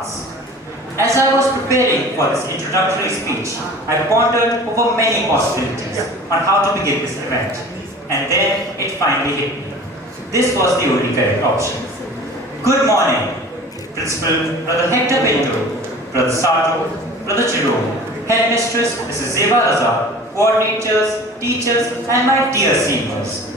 hearts. As I was preparing for this introductory speech, I pondered over many possibilities on how to begin this event, and then it finally hit me. This was the only correct option. Good morning, Principal Brother Hector Pinto, Brother Sato, Brother Jerome, Headmistress Mrs. Zeba Raza, coordinators, teachers, and my dear seniors.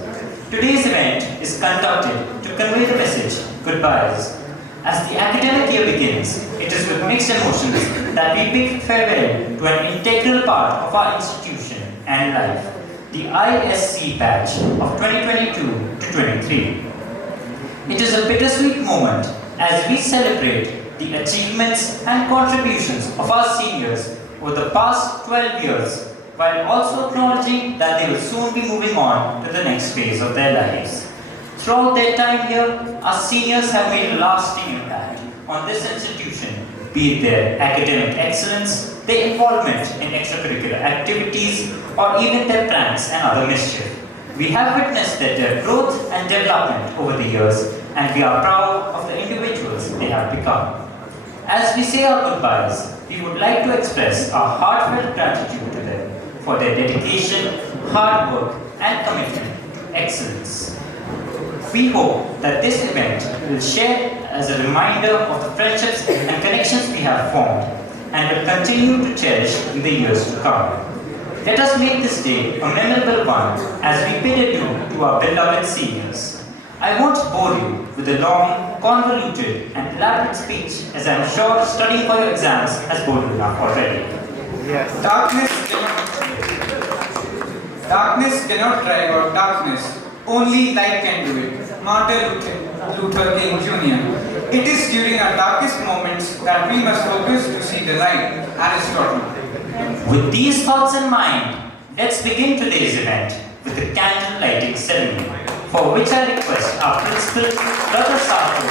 Today's event is conducted to convey the message, goodbyes. As the academic year begins, it is with mixed emotions that we bid farewell to an integral part of our institution and life, the ISC batch of 2022 to 23. It is a bittersweet moment as we celebrate the achievements and contributions of our seniors over the past 12 years, while also acknowledging that they will soon be moving on to the next phase of their lives. Throughout their time here, our seniors have made a lasting impact on this institution, be it their academic excellence, their involvement in extracurricular activities, or even their pranks and other mischief. We have witnessed their growth and development over the years, and we are proud of the individuals they have become. As we say our goodbyes, we would like to express our heartfelt gratitude to them for their dedication, hard work, and commitment to excellence. We hope that this event will share as a reminder of the friendships and connections we have formed and will continue to cherish in the years to come. Let us make this day a memorable one as we bid adieu to our beloved seniors. I won't bore you with a long, convoluted, and elaborate speech, as I am sure studying for your exams has bored you enough already. Yes. Darkness cannot drive out darkness. Only light can do it. Martin Luther King Jr. It is during our darkest moments that we must focus to see the light. Aristotle. With these thoughts in mind, let's begin today's event with the candle lighting ceremony, for which I request our principal, Brother Sato,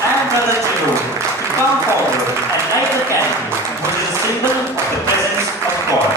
and Brother Jerome to come forward and light the candle, which is a symbol of the presence of God.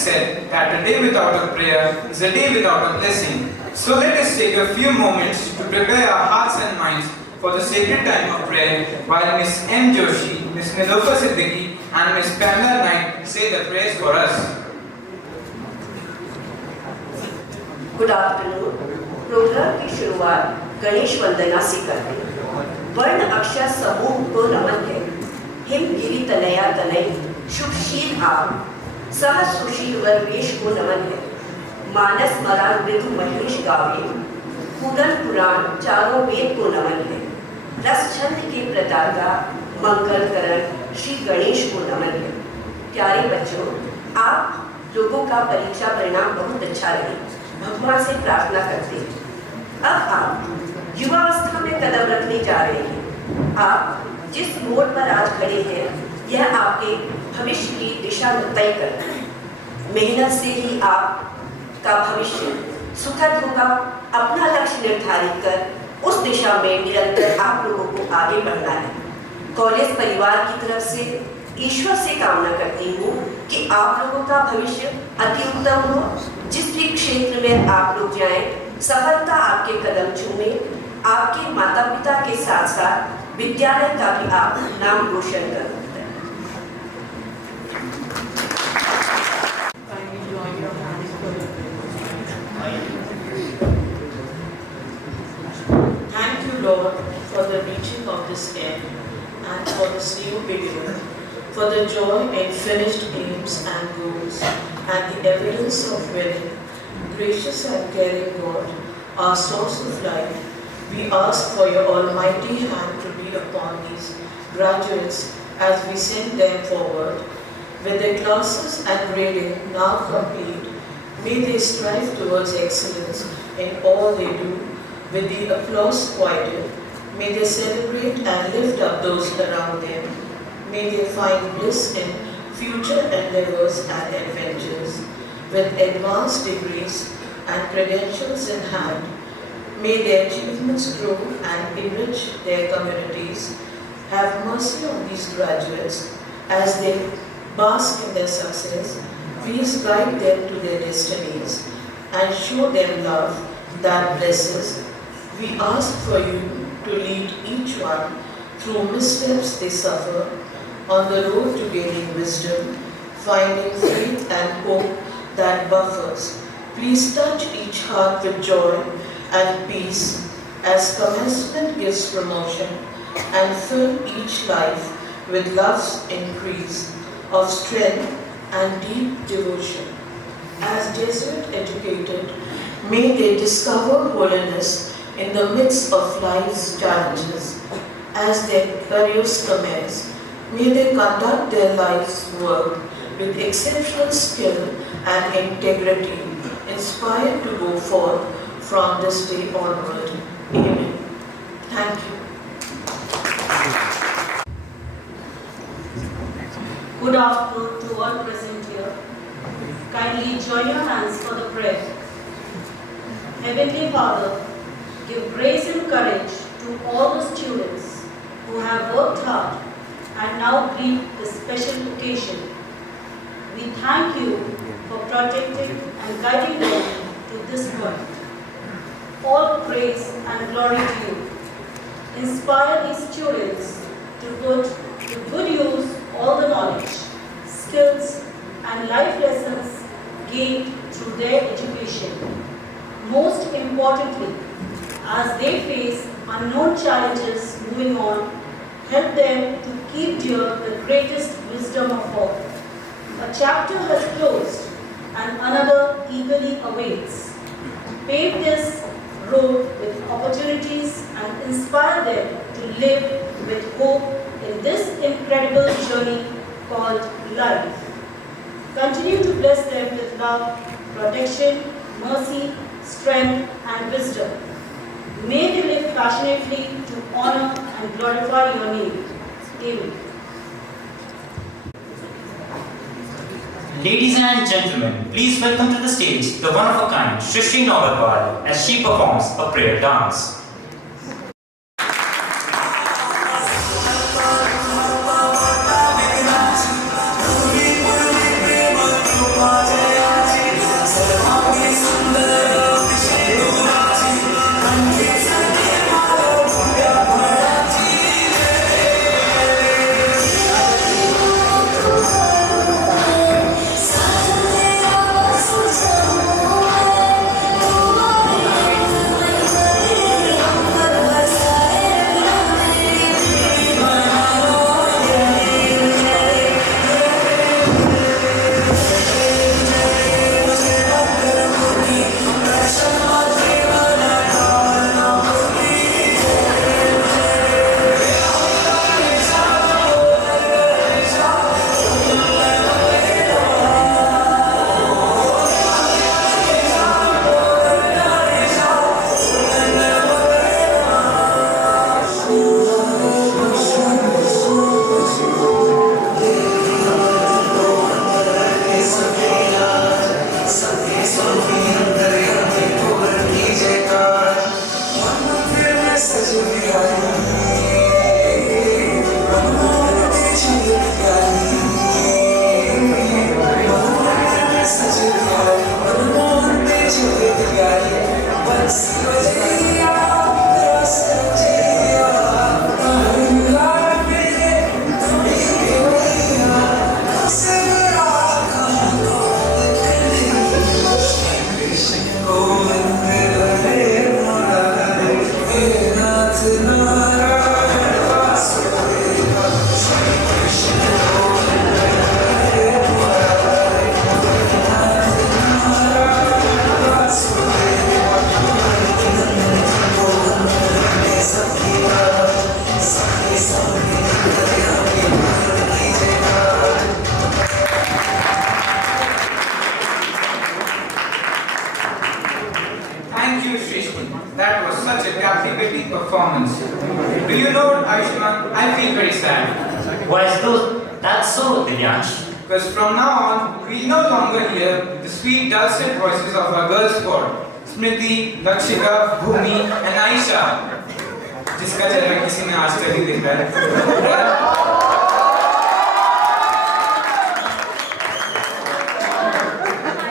Said that a day without a prayer is a day without a blessing. So let us take a few moments to prepare our hearts and minds for the sacred time of prayer while Miss M. Joshi, Miss Nilofa Siddiqui and Miss Pamela Knight say the prayers for us. Good afternoon. Programme की शुरुआत गणेश वंदना से करते हैं। वर्ण अक्षर समूह को नमन है। हिमगिरी तनया तनय शुभशील आप सहज सुशील वर्वेश को नमन है। मानस मरान मृदु महेश गावे पुराण पुराण चारों वेद को नमन है। रस छंद के प्रदाता मंगल करण श्री गणेश को नमन है। प्यारे बच्चों, आप लोगों का परीक्षा परिणाम बहुत अच्छा रहे, भगवान से प्रार्थना करते हैं। अब आप युवावस्था में कदम रखने जा रहे हैं। आप जिस मोड़ पर आज खड़े हैं, यह आपके भविष्य की दिशा तय करता है। मेहनत से ही आपका भविष्य सुखद होगा। अपना लक्ष्य निर्धारित कर उस दिशा में निरंतर आप लोगों को आगे बढ़ना है। कॉलेज परिवार की तरफ से ईश्वर से कामना करती हूँ कि आप लोगों का भविष्य अति उत्तम हो। जिस भी क्षेत्र में आप लोग जाएं, सफलता आपके कदम चूमे। आपके माता पिता के साथ साथ विद्यालय का भी आप नाम रोशन करें। Thank you, Lord, for the reaching of this end and for beginning, for the joy in finished aims and goals, and the evidence of winning. Gracious and caring God, our source of life, we ask for your almighty hand to be upon these graduates as we send them forward. With their classes and grading now complete, may they strive towards excellence in all they do. With the applause quieted, may they celebrate and lift up those around them. May they find bliss in future endeavors and adventures. With advanced degrees and credentials in hand, may their achievements grow and enrich their communities. Have mercy on these graduates as they bask in their success. Please guide them to their destinies and show them love that blesses. We ask for you to lead each one through missteps they suffer on the road to gaining wisdom, finding faith and hope that buffers. Please touch each heart with joy and peace as commencement gives promotion, and fill each life with love's increase of strength and deep devotion. As Jesuit educated, may they discover holiness in the midst of life's challenges. As their careers commence, may they conduct their life's work with exceptional skill and integrity, inspired to go forth from this day onward. Amen. Thank you. Good afternoon to all present here. Kindly join your hands for the prayer. Heavenly Father, give grace and courage to all the students who have worked hard and now greet this special occasion. We thank you for protecting and guiding them to this point. All praise and glory to you. Inspire these students to put to good use all the knowledge, skills, and life lessons gained through their education. Most importantly, as they face unknown challenges moving on, help them to keep dear the greatest wisdom of all. A chapter has closed and another eagerly awaits. Pave this road with opportunities and inspire them to live with hope in this incredible journey called life. Continue to bless them with love, protection, mercy, strength, and wisdom. May they live passionately to honor and glorify your name. Amen. Ladies and gentlemen, please welcome to the stage the one-of-a-kind Srishti Nagarwal as she performs a prayer dance. Thank you. Why is that's so, Divyansh? Because from now on, we no longer hear the sweet dulcet voices of our girl squad, Smriti, Lakshika, Bhumi and Aisha. जिसका चेहरा किसी ने आज तक नहीं देखा है.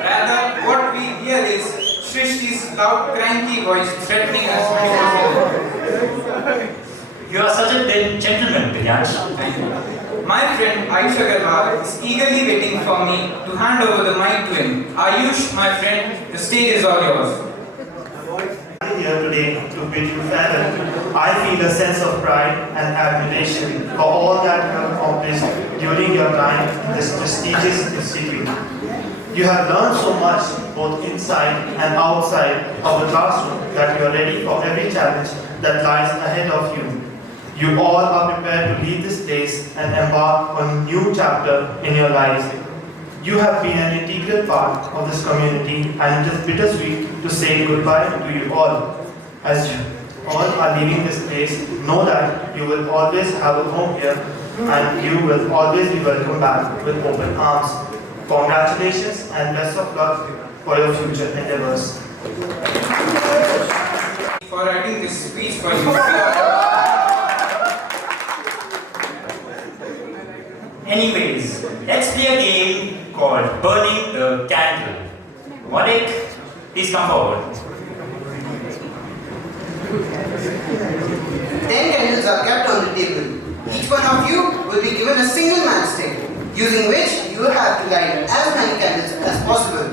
Rather, what we hear is Shrishti's loud, cranky voice threatening us. You are such a gentleman, Divyansh. My friend Aisha Garwal is eagerly waiting for me to hand over the mic to him. Ayush, my friend, the stage is all yours. I'm here today to bid you farewell. I feel a sense of pride and admiration for all that you have accomplished during your time in this prestigious institute. You have learned so much both inside and outside of the classroom that you are ready for every challenge that lies ahead of you. You all are prepared to leave this place and embark on a new chapter in your lives. You have been an integral part of this community and it is bittersweet to say goodbye to you all. As you all are leaving this place, know that you will always have a home here and you will always be welcome back with open arms. Congratulations and best of luck for your future endeavors. For writing this speech for you. Anyways, let's play a game called Burning the Candle. Warwick, please come forward. 10 candles are kept on the table. Each one of you will be given a single matchstick, using which you will have to light as many candles as possible.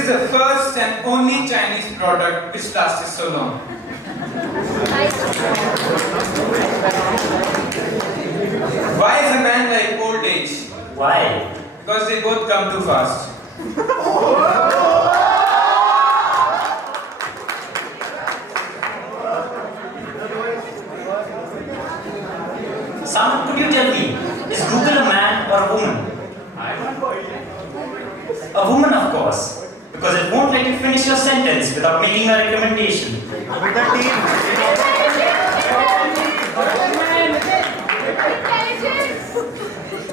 is the first and only Chinese product which lasted so long. Why is a man like old age? Why? Because they both come too fast. Someone, could you tell me, is Google a man or a woman? A woman, of course, because it won't let you finish your sentence without making a recommendation.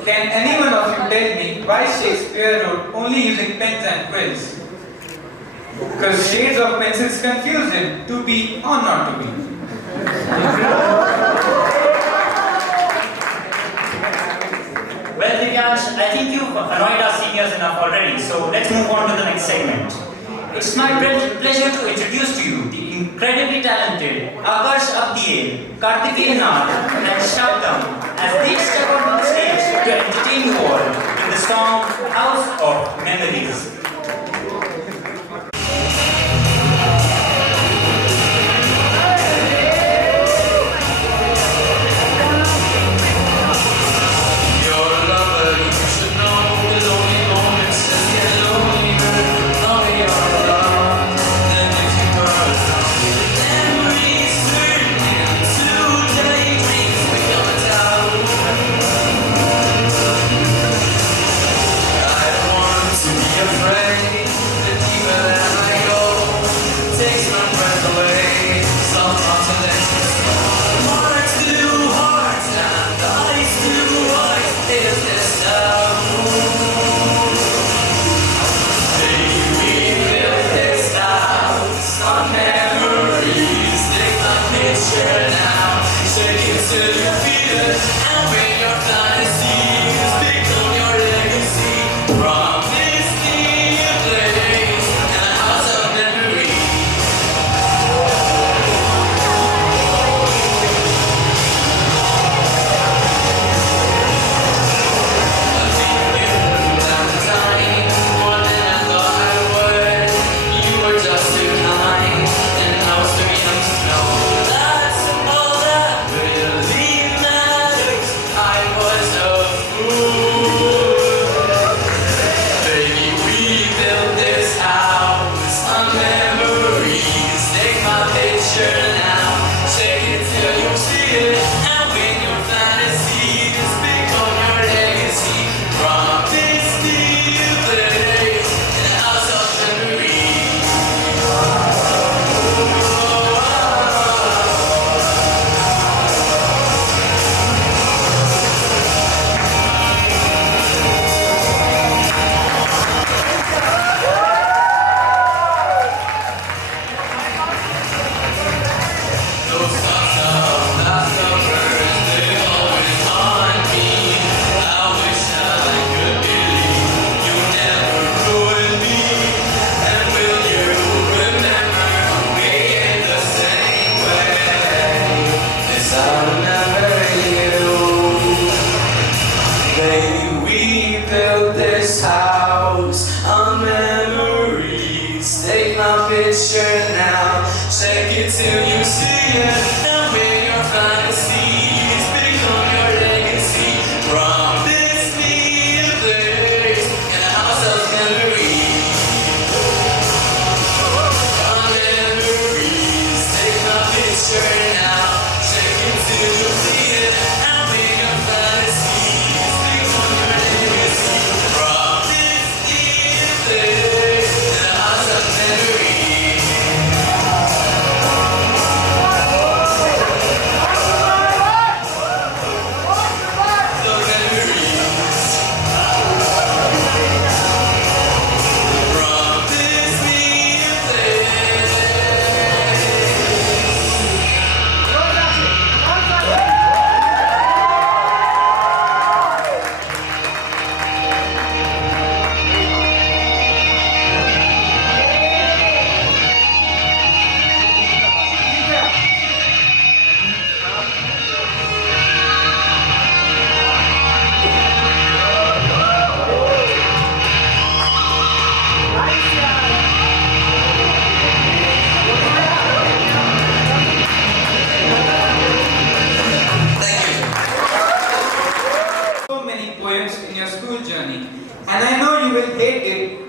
Can any one of you tell me why Shakespeare wrote only using pens and quills? Because shades of pencils confused him to be or not to be. Well, Divyansh, I think you've annoyed our seniors enough already, so let's move on to the next segment. It's my pleasure to introduce to you the incredibly talented Akash Abdiel, Kartikeyan Nath, and Shabdam as they step onto the stage to entertain you all with the song House of Memories.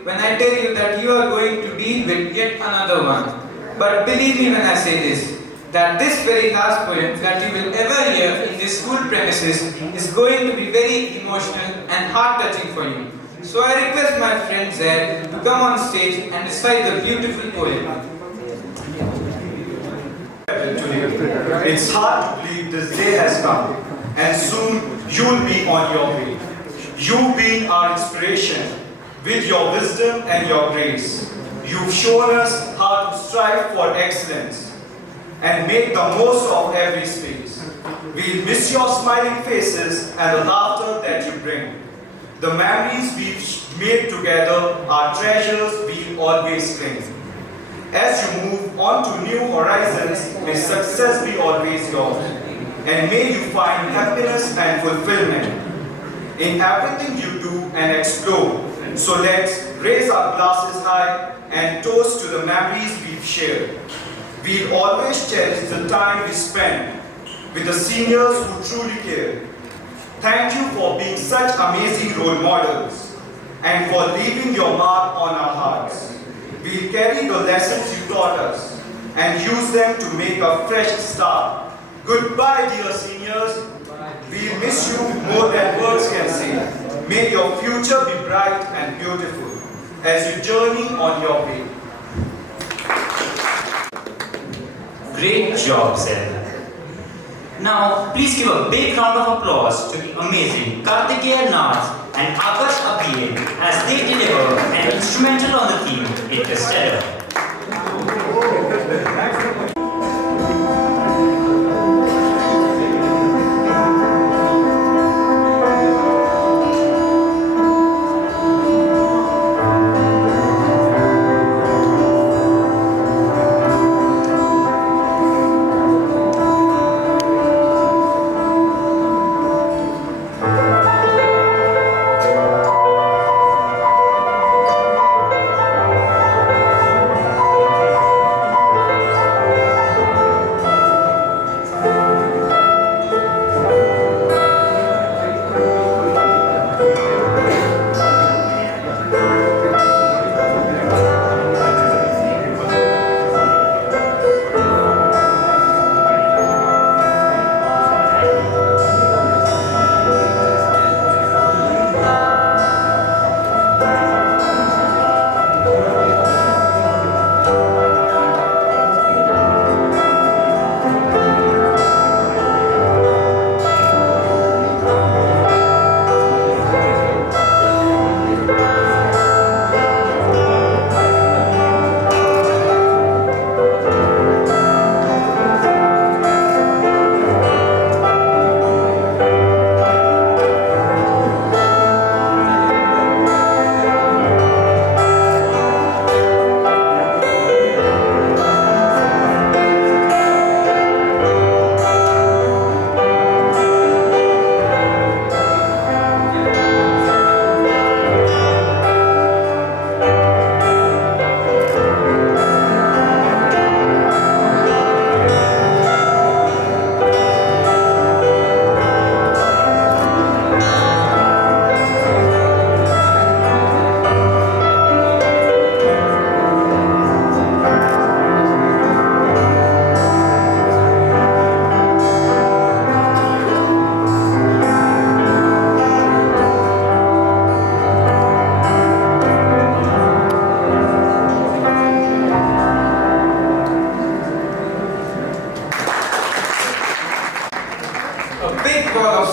when I tell you that you are going to deal with yet another one. But believe me when I say this, that this very last poem that you will ever hear in this school premises is going to be very emotional and heart-touching for you. So I request my friend Zaid to come on stage and recite the beautiful poem. It's hard to believe this day has come, and soon you'll be on your way. You being our inspiration, with your wisdom and your grace, you've shown us how to strive for excellence and make the most of every space. We'll miss your smiling faces and the laughter that you bring. The memories we've made together are treasures we'll always cling. As you move on to new horizons, may success be always yours, and may you find happiness and fulfillment in everything you do and explore. So let's raise our glasses high and toast to the memories we've shared. We'll always cherish the time we spent with the seniors who truly care. Thank you for being such amazing role models and for leaving your mark on our hearts. We'll carry the lessons you taught us and use them to make a fresh start. Goodbye, dear seniors. We'll miss you more than words can say. May your future be bright and beautiful as you journey on your way. Great job, Zaid. Now, please give a big round of applause to the amazing Kartikeya Nath and Akash Appiye as they deliver an instrumental on the theme Interstellar.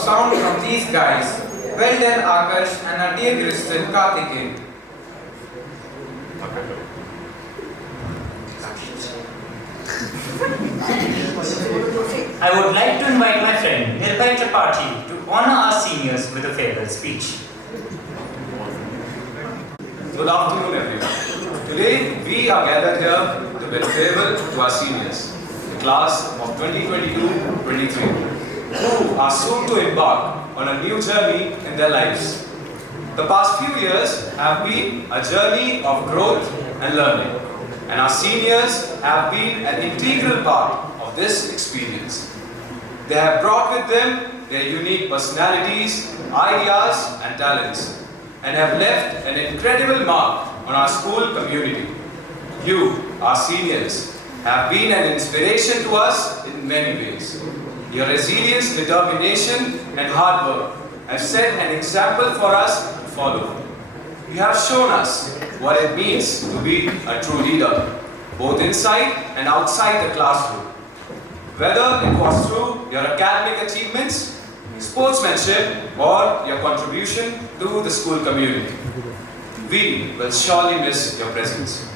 Sound from these guys. Well done, Akash and our dear Christian Kartikeya. I would like to invite my friend Nirbhay Tripathi to honor our seniors with a farewell speech. Good afternoon, everyone. Today, we are gathered here to bid farewell to our seniors, the class of 2022-23, who are soon to embark on a new journey in their lives. The past few years have been a journey of growth and learning, and our seniors have been an integral part of this experience. They have brought with them their unique personalities, ideas, and talents, and have left an incredible mark on our school community. You, our seniors, have been an inspiration to us in many ways. Your resilience, determination, and hard work have set an example for us to follow. You have shown us what it means to be a true leader, both inside and outside the classroom. Whether it was through your academic achievements, sportsmanship, or your contribution to the school community. We will surely miss your presence.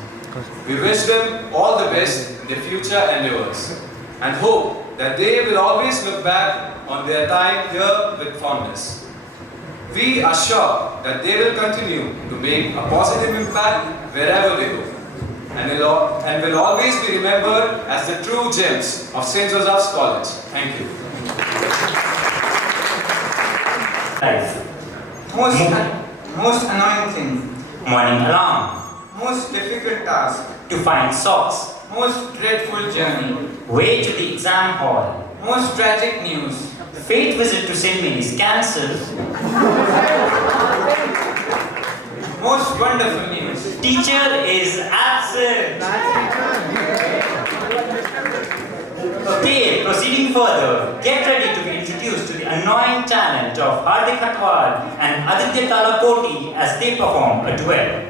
We wish them all the best in their future endeavors and hope that they will always look back on their time here with fondness. We are sure that they will continue to make a positive impact wherever they go and will always be remembered as the true gems of St. Joseph's College. Thank you. Life. Most annoying thing. Morning alarm. Most difficult task. To find socks. Most dreadful journey. Way to the exam hall. Most tragic news. Fate visit to St. Mary's cancelled. Most wonderful news. Teacher is absent. Okay, proceeding further, get ready to be introduced to the annoying talent of Hardik Hatwar and Aditya Talakoti as they perform a duet.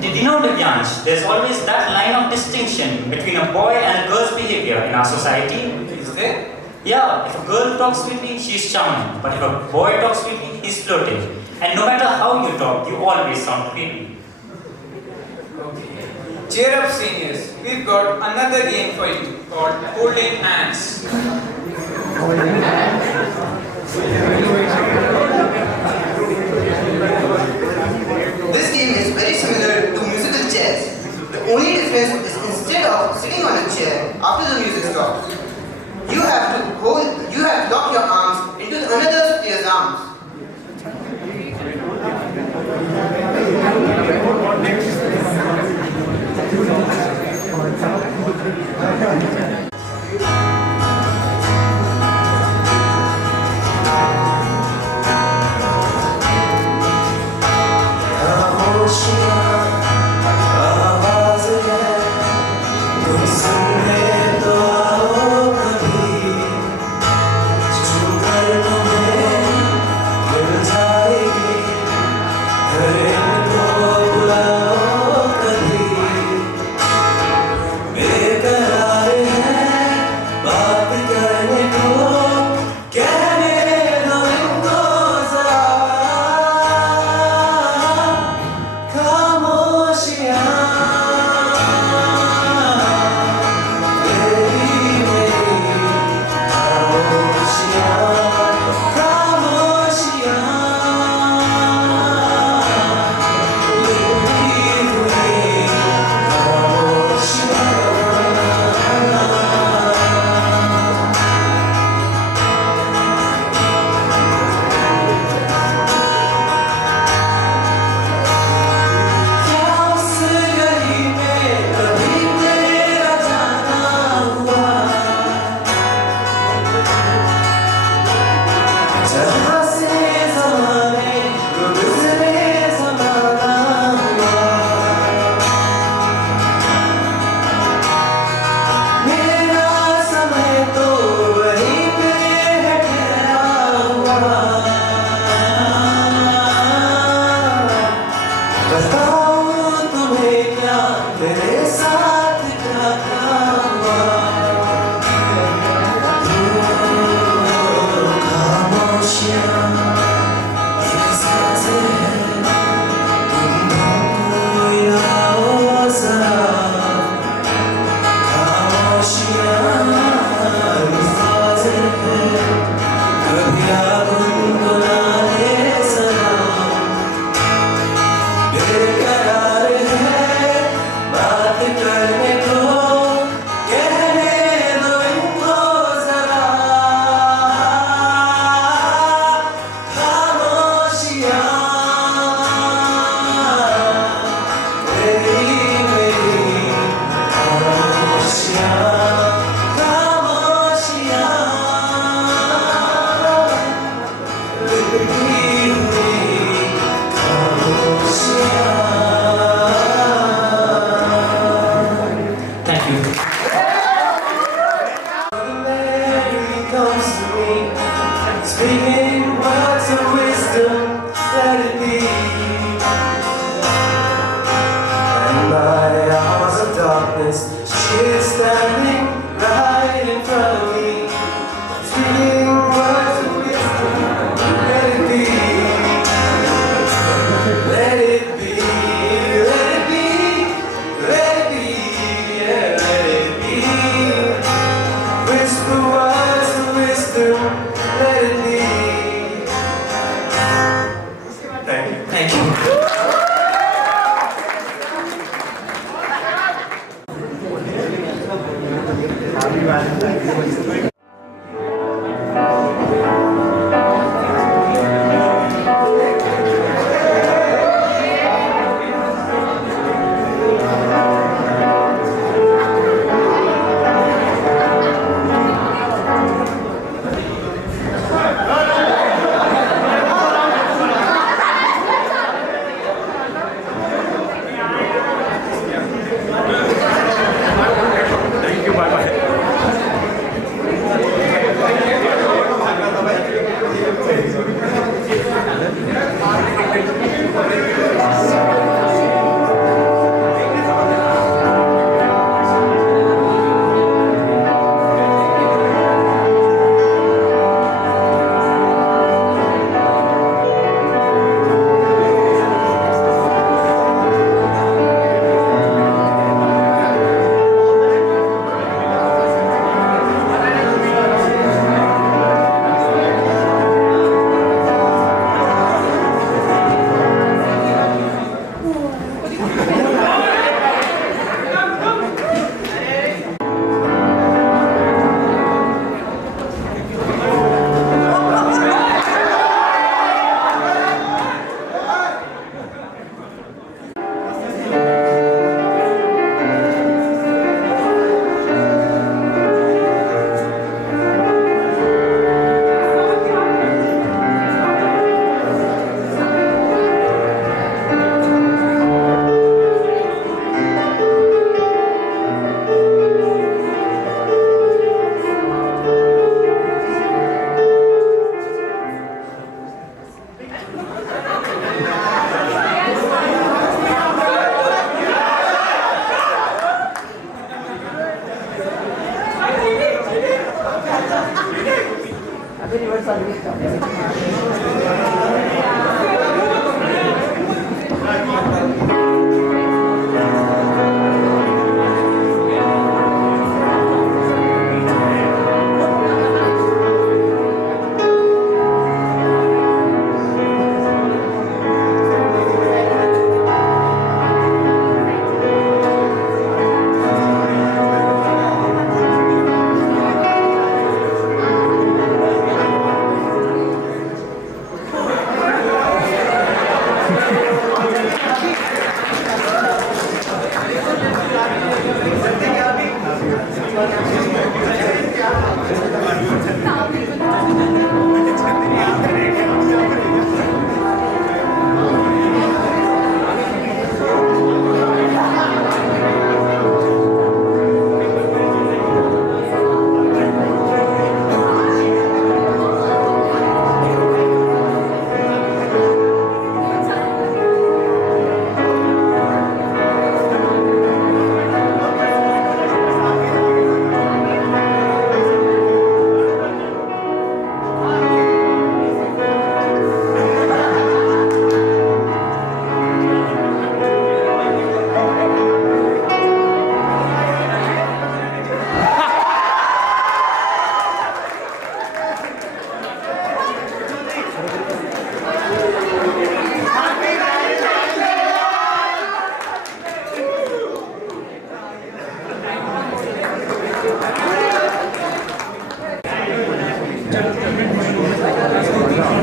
Did you know, Divyansh, there's always that line of distinction between a boy and a girl's behavior in our society? Is there? Yeah, if a girl talks sweetly, she's charming. But if a boy talks sweetly, he's flirting. And no matter how you talk, you always sound creepy. Okay. Cheer up, seniors. We've got another game for you called Holding Hands. This game is very similar to musical chairs. The only difference is instead of sitting on a chair after the music stops, you have to lock your arms into another player's arms.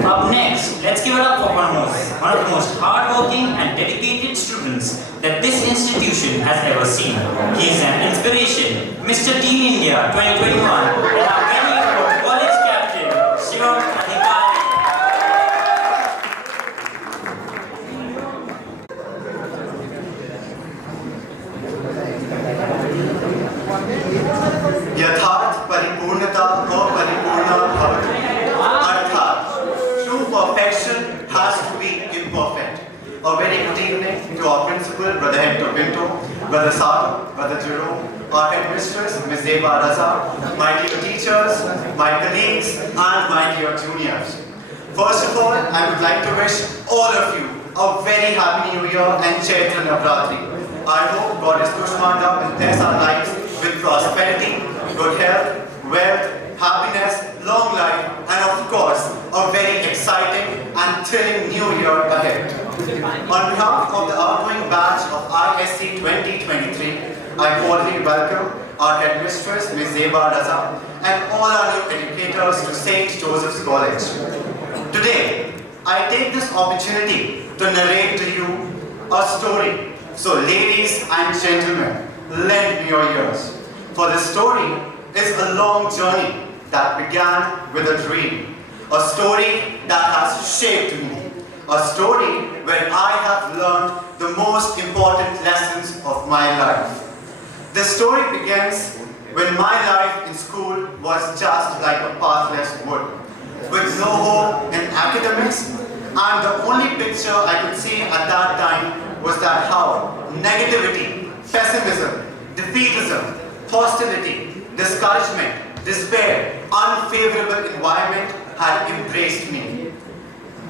Up next, let's give it up for one of the most hardworking and dedicated students that this institution has ever seen. He is an inspiration, Mr. Teen India 2021, and our very own college captain, Shivam Adhikari. यथार्थ परिपूर्णता को परिपूर्ण भवति अर्थात true perfection has to be imperfect. A very good evening to our principal, Brother Hector Pinto, Brother Sato, Brother Jerome, our headmistress, Ms. Zeba Raza, my dear teachers, my colleagues, and my dear juniors. First of all, I would like to wish all of you a very happy New Year and Chaitra Navratri. I hope God is Kushmanda and bless our lives with prosperity, good health, wealth, happiness, long life, and of course, a very exciting and thrilling new year ahead. On behalf of the outgoing batch of ISC 2023, I cordially welcome our headmistress, Ms. Zeba Raza, and all our new educators to St. Joseph's College. Today, I take this opportunity to narrate to you a story. So ladies and gentlemen, lend me your ears. For this story is a long journey that began with a dream. A story that has shaped me. A story where I have learned the most important lessons of my life. The story begins when my life in school was just like a pathless wood, with no hope in academics, and the only picture I could see at that time was that how negativity, pessimism, defeatism, hostility, discouragement, despair, unfavorable environment had embraced me.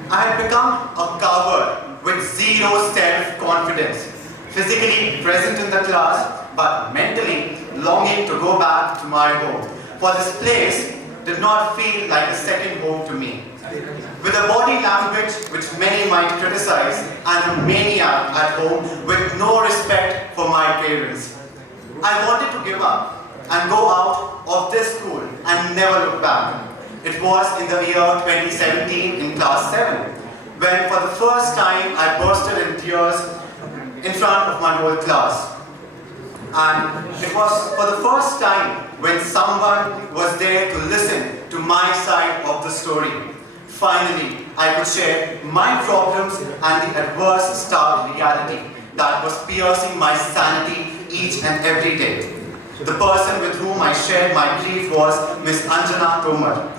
I had become a coward with zero self-confidence, physically present in the class, but mentally longing to go back to my home, for this place did not feel like a second home to me. with a body language which many might criticize, and a maniac at home with no respect for my parents. I wanted to give up and go out of this school and never look back. It was in the year 2017 in class 7, when for the first time I bursted in tears in front of my whole class. And it was for the first time when someone was there to listen to my side of the story. Finally, I could share my problems and the adverse stark reality that was piercing my sanity each and every day. The person with whom I shared my grief was Miss Anjana Tomar.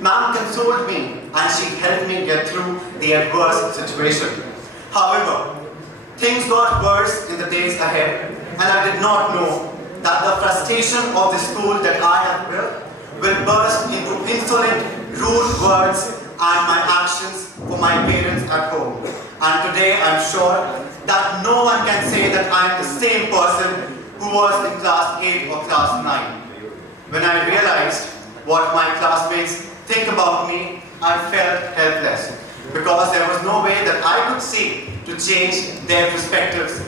Ma'am consoled me and she helped me get through the adverse situation. However, things got worse in the days ahead, and I did not know that the frustration of the school that I have built will burst into insolent, rude words and my actions for my parents at home. And today I'm sure that no one can say that I am the same person who was in class 8 or class 9. When I realized what my classmates think about me, I felt helpless because there was no way that I could see to change their perspectives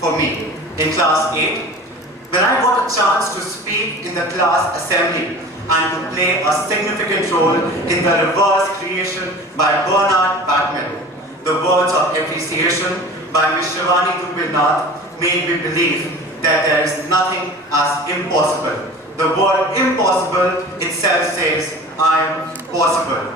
for me. In class 8, when I got a chance to speak in the class assembly and to play a significant role in the reverse creation by Bernard Backman, the words of appreciation by Ms. Shivani Dubinath made me believe that there is nothing as impossible. The word impossible itself says, I am possible.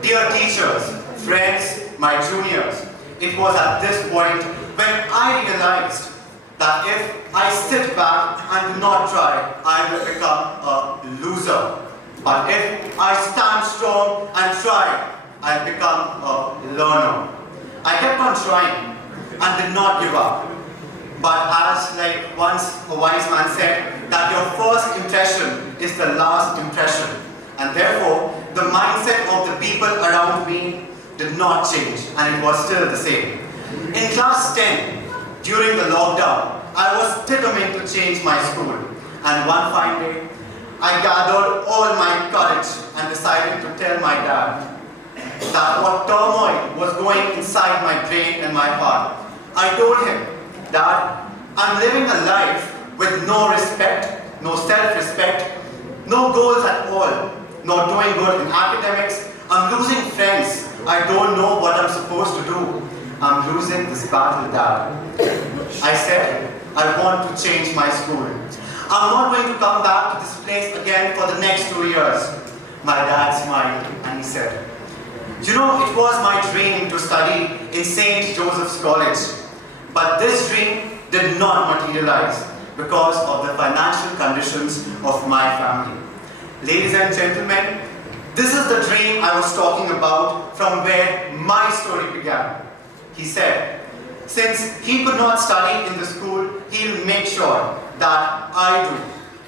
Dear teachers, friends, my juniors, it was at this point when I realized that if I sit back and do not try, I will become a loser. But if I stand strong and try, I'll become a learner. I kept on trying and did not give up. But as like once a wise man said, that your first impression is the last impression. And therefore, the mindset of the people around me did not change, and it was still the same. In class 10, during the lockdown, I was determined to change my school. And one fine day, I gathered all my courage and decided to tell my dad that what turmoil was going inside my brain and my heart. I told him, Dad, I'm living a life with no respect, no self-respect, no goals at all, not doing good in academics. I'm losing friends. I don't know what I'm supposed to do. I'm losing this battle, Dad. I said, I want to change my school. I'm not going to come back to this place again for the next 2 years. My dad smiled and he said, you know, it was my dream to study in St. Joseph's College. But this dream did not materialize because of the financial conditions of my family. Ladies and gentlemen, this is the dream I was talking about from where my story began. He said, since he could not study in the school, he'll make sure that I do.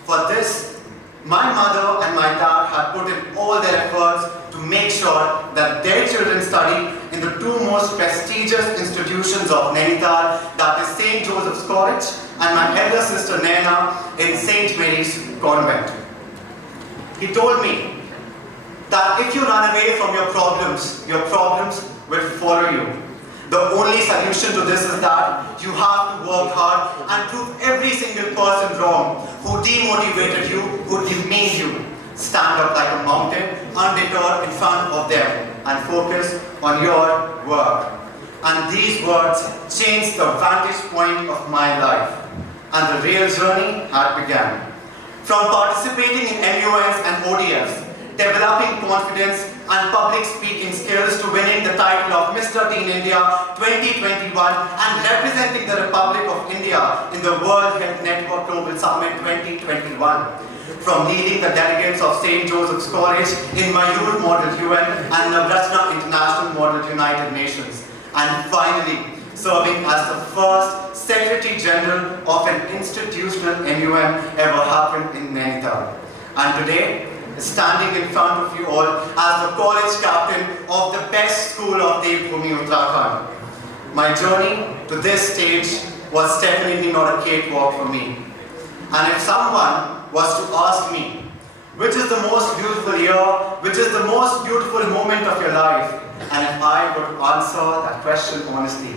For this, my mother and my dad had put in all their efforts to make sure that their children study in the two most prestigious institutions of Nainital, that is St. Joseph's College and my elder sister Naina in St. Mary's Convent. He told me that if you run away from your problems will follow you. The only solution to this is that you have to work hard and prove every single person wrong who demotivated you, who demeaned you. Stand up like a mountain, undeterred in front of them, and focus on your work. And these words changed the vantage point of my life. And the real journey had begun. From participating in MUNs and ODFs, developing confidence and public speaking skills to winning the title of Mr. Teen India 2021 and representing the Republic of India in the World Health Network Global Summit 2021. From leading the delegates of St. Joseph's College in Mayur Model UN and Navratna International Model United Nations. And finally, serving as the first Secretary General of an institutional MUN ever happened in Nainital. And today, standing in front of you all as the college captain of the best school of Devbhoomi, Uttarakhand. My journey to this stage was definitely not a cakewalk for me. And if someone was to ask me, which is the most beautiful year, which is the most beautiful moment of your life, And if I were to answer that question honestly,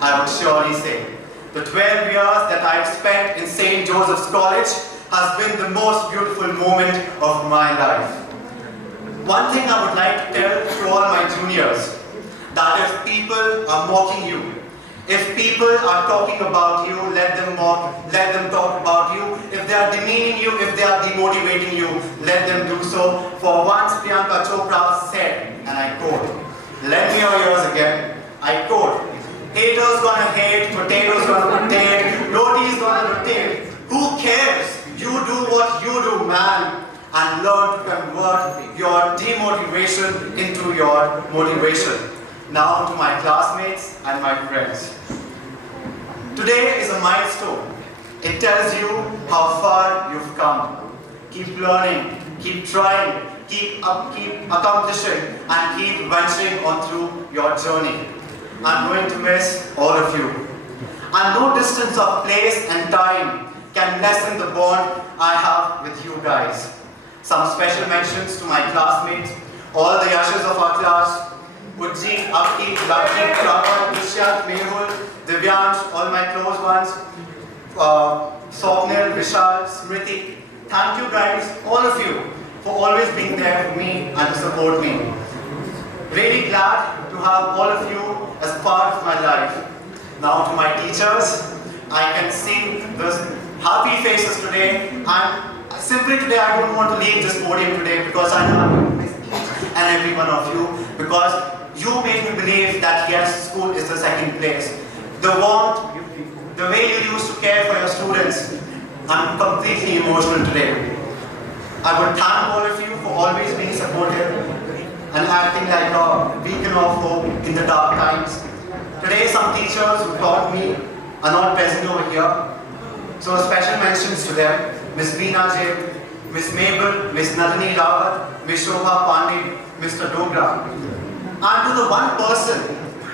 I would surely say the 12 years that I've spent in St. Joseph's College has been the most beautiful moment of my life. One thing I would like to tell to all my juniors, that if people are mocking you, if people are talking about you, let them talk about you. If they are demeaning you, if they are demotivating you, let them do so. For once Priyanka Chopra said, and I quote, "Lend me your ears again." I quote, "Haters gonna hate, potatoes gonna potato, roti's gonna rotate. Who cares? You do what you do, man, and learn to convert your demotivation into your motivation." Now to my classmates and my friends. Today is a milestone. It tells you how far you've come. Keep learning, keep trying, keep accomplishing, and keep venturing on through your journey. I'm going to miss all of you. And no distance of place and time can lessen the bond I have with you guys. Some special mentions to my classmates, all the Yashas of our class, Ujji, Aki, Lakshmi, Prabha, Nishat, Mehul, Divyansh, all my close ones, Swapnil, Vishal, Smriti. Thank you guys, all of you, for always being there for me and to support me. Really glad to have all of you as part of my life. Now to my teachers, I can see those happy faces today, and simply today I don't want to leave this podium today because I know I'm going to miss each and every one of you, because you made me believe that yes, school is the second place. The warmth, the way you used to care for your students, I'm completely emotional today. I would thank all of you for always being supportive and acting like a beacon of hope in the dark times. Today some teachers who taught me are not present over here, so special mentions to them, Miss Veena J, Miss Mabel, Miss Nalini Rawat, Miss Shobha Pandey, Mr. Dogra. And to the one person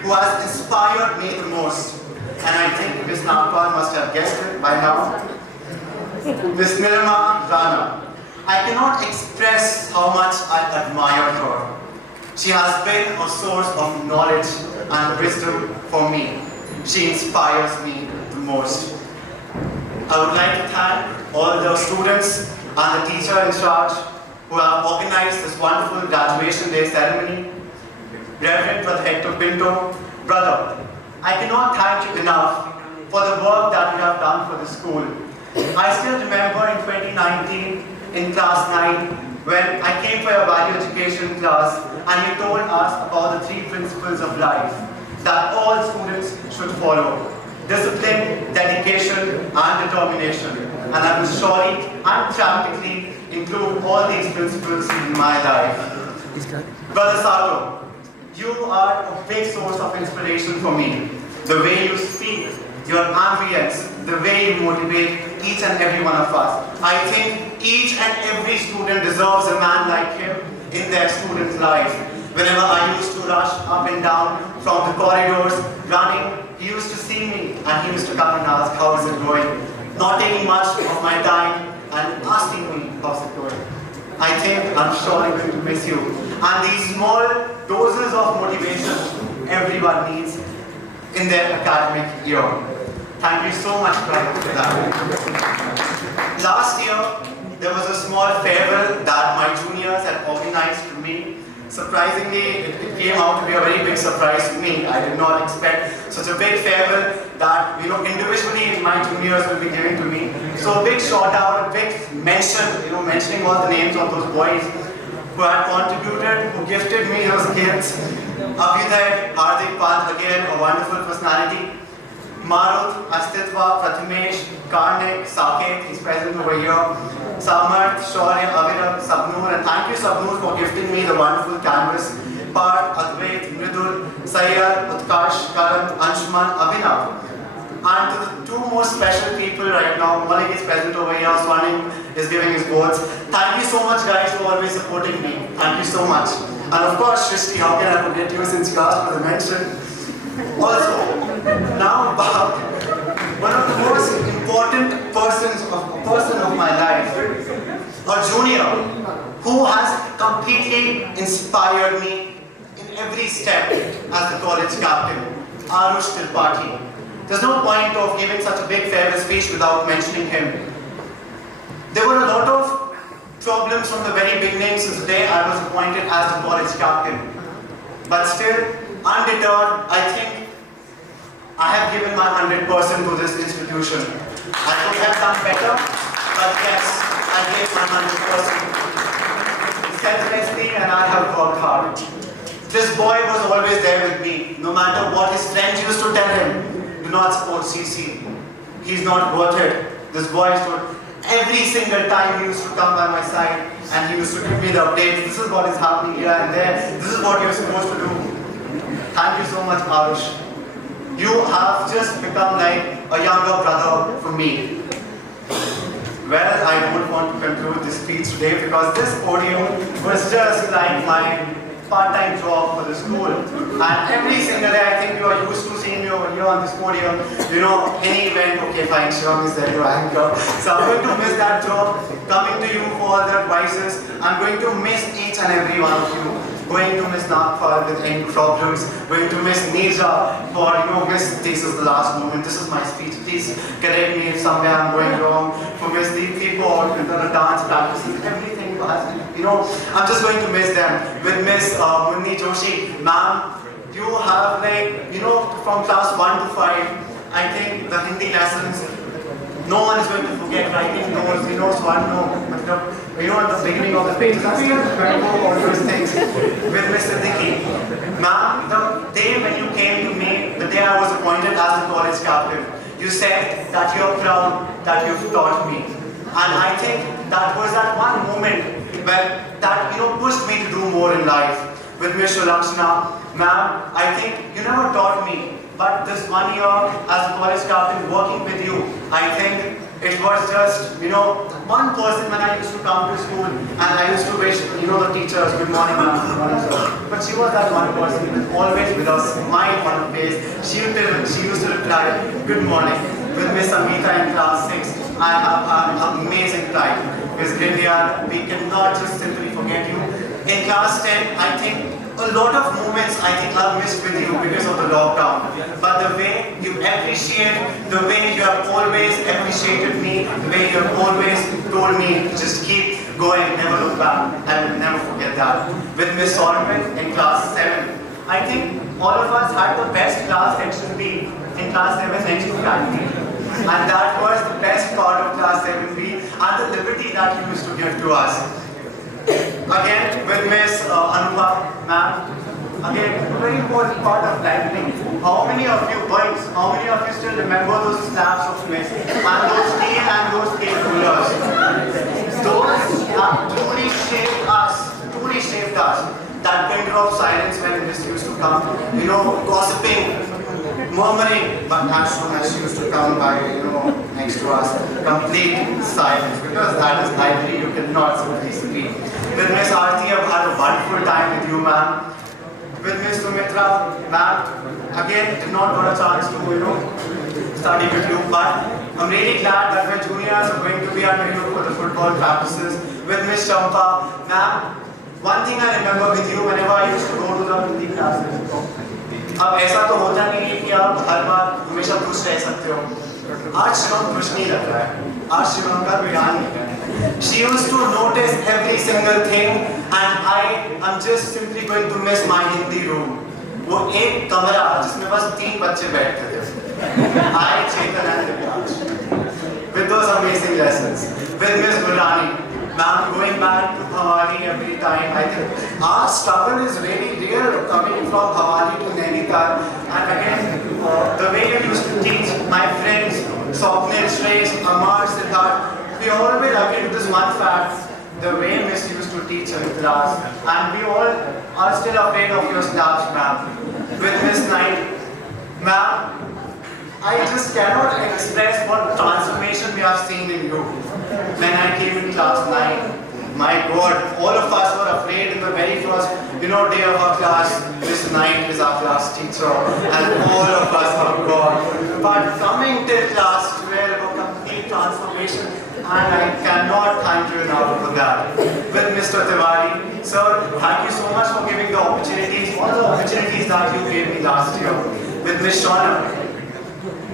who has inspired me the most, and I think Miss Nagpal must have guessed it by now, Miss Nirma Rana. I cannot express how much I admire her. She has been a source of knowledge and wisdom for me. She inspires me the most. I would like to thank all the students and the teacher in charge who have organized this wonderful graduation day ceremony. Reverend Brother Hector Pinto, brother, I cannot thank you enough for the work that you have done for the school. I still remember in 2019 in class 9 when I came for your value education class and you told us about the 3 principles of life that all students should follow: discipline, dedication, and determination. And I will surely and practically include all these principles in my life. Brother Sato, you are a big source of inspiration for me. The way you speak, your ambience, the way you motivate each and every one of us. I think each and every student deserves a man like him in their student's life. Whenever I used to rush up and down from the corridors, running, he used to see me and he used to come and ask, how is it going? Not taking much of my time and asking me, how's it going? I think I'm surely going to miss you. And these small doses of motivation everyone needs in their academic year. Thank you so much, brother, for that. Last year, there was a small farewell that my juniors had organized to me. Surprisingly, it came out to be a very big surprise to me. I did not expect such a big farewell that, individually my juniors will be giving to me. So a big shout out, a big mention, mentioning all the names of those boys who had contributed, who gifted me those gifts. Abhyuday, Hardik Pant, again, a wonderful personality. Marut, Astitva, Prathamesh, Karnik, Saket, he's present over here. Samarth, Shaurya, Avirab, Sabnoor, and thank you Sabnoor for gifting me the wonderful canvas. Parth, Advait, Mridul, Sayyad, Utkarsh, Karan, Anshuman, Abhinav. And to the 2 most special people right now, Malik is present over here, Swanim is giving his words. Thank you so much guys for always supporting me. Thank you so much. And of course, Shrishti, how can I forget you since you asked for the mention? Also, now about one of the most important person of my life, a junior who has completely inspired me in every step as the college captain, Arush Tripathi. There's no point of giving such a big farewell speech without mentioning him. There were a lot of problems from the very beginning since the day I was appointed as the college captain. But still, undeterred, I think I have given my 100% to this institution. I could have done better, but yes, I gave my 100%. Selflessly, and I have worked hard. This boy was always there with me, no matter what his friends used to tell him. Do not support CC. He's not worth it. This boy stood every single time. He used to come by my side and he used to give me the updates. This is what is happening here and there. This is what you're supposed to do. Thank you so much, Arush. You have just become like a younger brother for me. Well, I don't want to conclude this speech today because this podium was just like my part-time job for the school. And every single day, I think you are used to seeing me over here on this podium. You know, any event, okay, fine, Shivam is there, your anchor. So I'm going to miss that job, coming to you for all the advices. I'm going to miss each and every one of you. Going to miss Nagpal with any problems. Going to miss Neerja for, miss this is the last moment. This is my speech. Please correct me if somewhere I'm going wrong. For Miss Deepthi for the dance practices, everything has, I'm just going to miss them. With Miss Munni Joshi, ma'am, you have from class 1 to 5, I think the Hindi lessons, no one is going to forget writing notes, one no. At the beginning of the pages, I still remember all those things. With Miss Siddiqui, ma'am, the day when you came to me, the day I was appointed as the college captain, you said that you're proud that you've taught me. And I think that was that one moment where that pushed me to do more in life. With Miss Shalakshana, ma'am, I think you never taught me, but this 1 year as a college captain working with you, I think it was just, one person when I used to come to school and I used to wish, the teachers, good morning, ma'am, good morning, sir. But she was that one person who was always with us, smile on her face. She used to reply, good morning. With Miss Amita in class 6, I have had an amazing time. Miss Grindia, we cannot just simply forget you. In class 10, I think a lot of moments I've missed with you because of the lockdown. But the way you appreciate, the way you have always appreciated me, the way you have always told me to just keep going, never look back, I will never forget that. With Miss Solomon in class 7, I think all of us had the best class section B in class 7 next to canteen. And that was the best part of class 7B and the liberty that you used to give to us. Again, with Miss Anubha, ma'am, again, a very important part of library. How many of you boys, how many of you still remember those slabs of Miss and those scale rulers? Those have truly shaped us. That kind of silence when Miss used to come, gossiping, murmuring, but as soon as she used to come by, next to us, complete silence, because that is library, you cannot simply speak. With Miss Aarti, I've had a wonderful time with you, ma'am. With Miss Sumitra, ma'am, again, did not got a chance to, study with you, but I'm really glad that my juniors are going to be under you for the football practices. With Miss Champa, ma'am, one thing I remember with you whenever I used to go to the Hindi classes. अब ऐसा तो होता नहीं है कि आप हर बार हमेशा खुश रह सकते हो. आज शिवम खुश नहीं लग रहा है. आज शिवम का ध्यान नहीं है. She used to notice every single thing, and I am just simply going to miss my Hindi room. वो एक कमरा जिसमें बस 3 बच्चे बैठते थे. I, Chetan and Divyaj. With those amazing lessons. With Miss Burani. Ma'am, going back to Bhavani every time, I think our struggle is really real coming from Bhavani to Nainital. And again, the way you used to teach my friends, Swapnil, Shresh, Amar, Siddharth, we all will agree to this one fact, the way Miss used to teach in class. And we all are still afraid of your slaps, ma'am. With Miss Knight, ma'am, I just cannot express what transformation we have seen in you. When I came in class 9, my God, all of us were afraid in the very first, day of our class. This night is our class teacher, and all of us are gone. But coming till class 12, a complete transformation, and I cannot thank you enough for that. With Mr. Tiwari, sir, thank you so much for giving the opportunities, all the opportunities that you gave me last year. With Miss Shauna,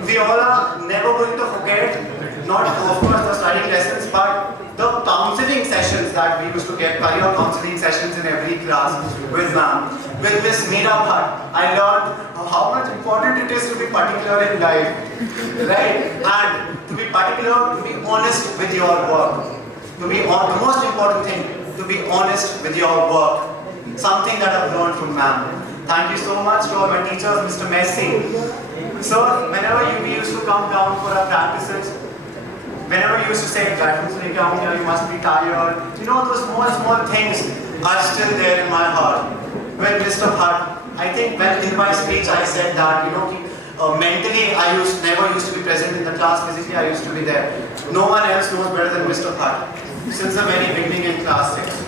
we all are never going to forget, not of course the studying lessons, but the counseling sessions that we used to get, career counseling sessions in every class with ma'am. With Miss Meera Bhatt, I learned how much important it is to be particular in life, right? And to be particular, to be honest with your work. To be the most important thing, to be honest with your work. Something that I've learned from ma'am. Thank you so much to all my teachers, Mr. Messi. Sir, whenever we used to come down for our practices, whenever you used to say, you must be tired, you know, those small things are still there in my heart. With Mr. Bhatt, I think when in my speech I said that, you know, mentally I never used to be present in the class, physically I used to be there. No one else knows better than Mr. Bhatt since the very beginning in class 6.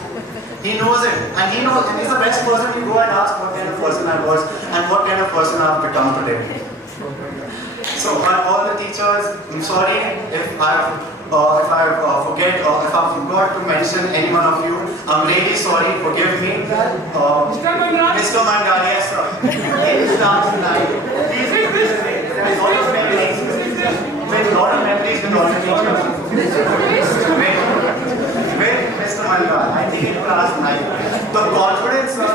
He knows it, and he knows, and he's the best person to go and ask what kind of person I was and what kind of person I've become today. So, all the teachers, I'm sorry if I forget or if I forgot to mention any one of you. I'm really sorry. Forgive me. Mr. Mangalia, sir. In class 9, he's with a lot of memories. With a lot of memories with all the teachers. With Mr. Mangalia, I think in class 9, the confidence of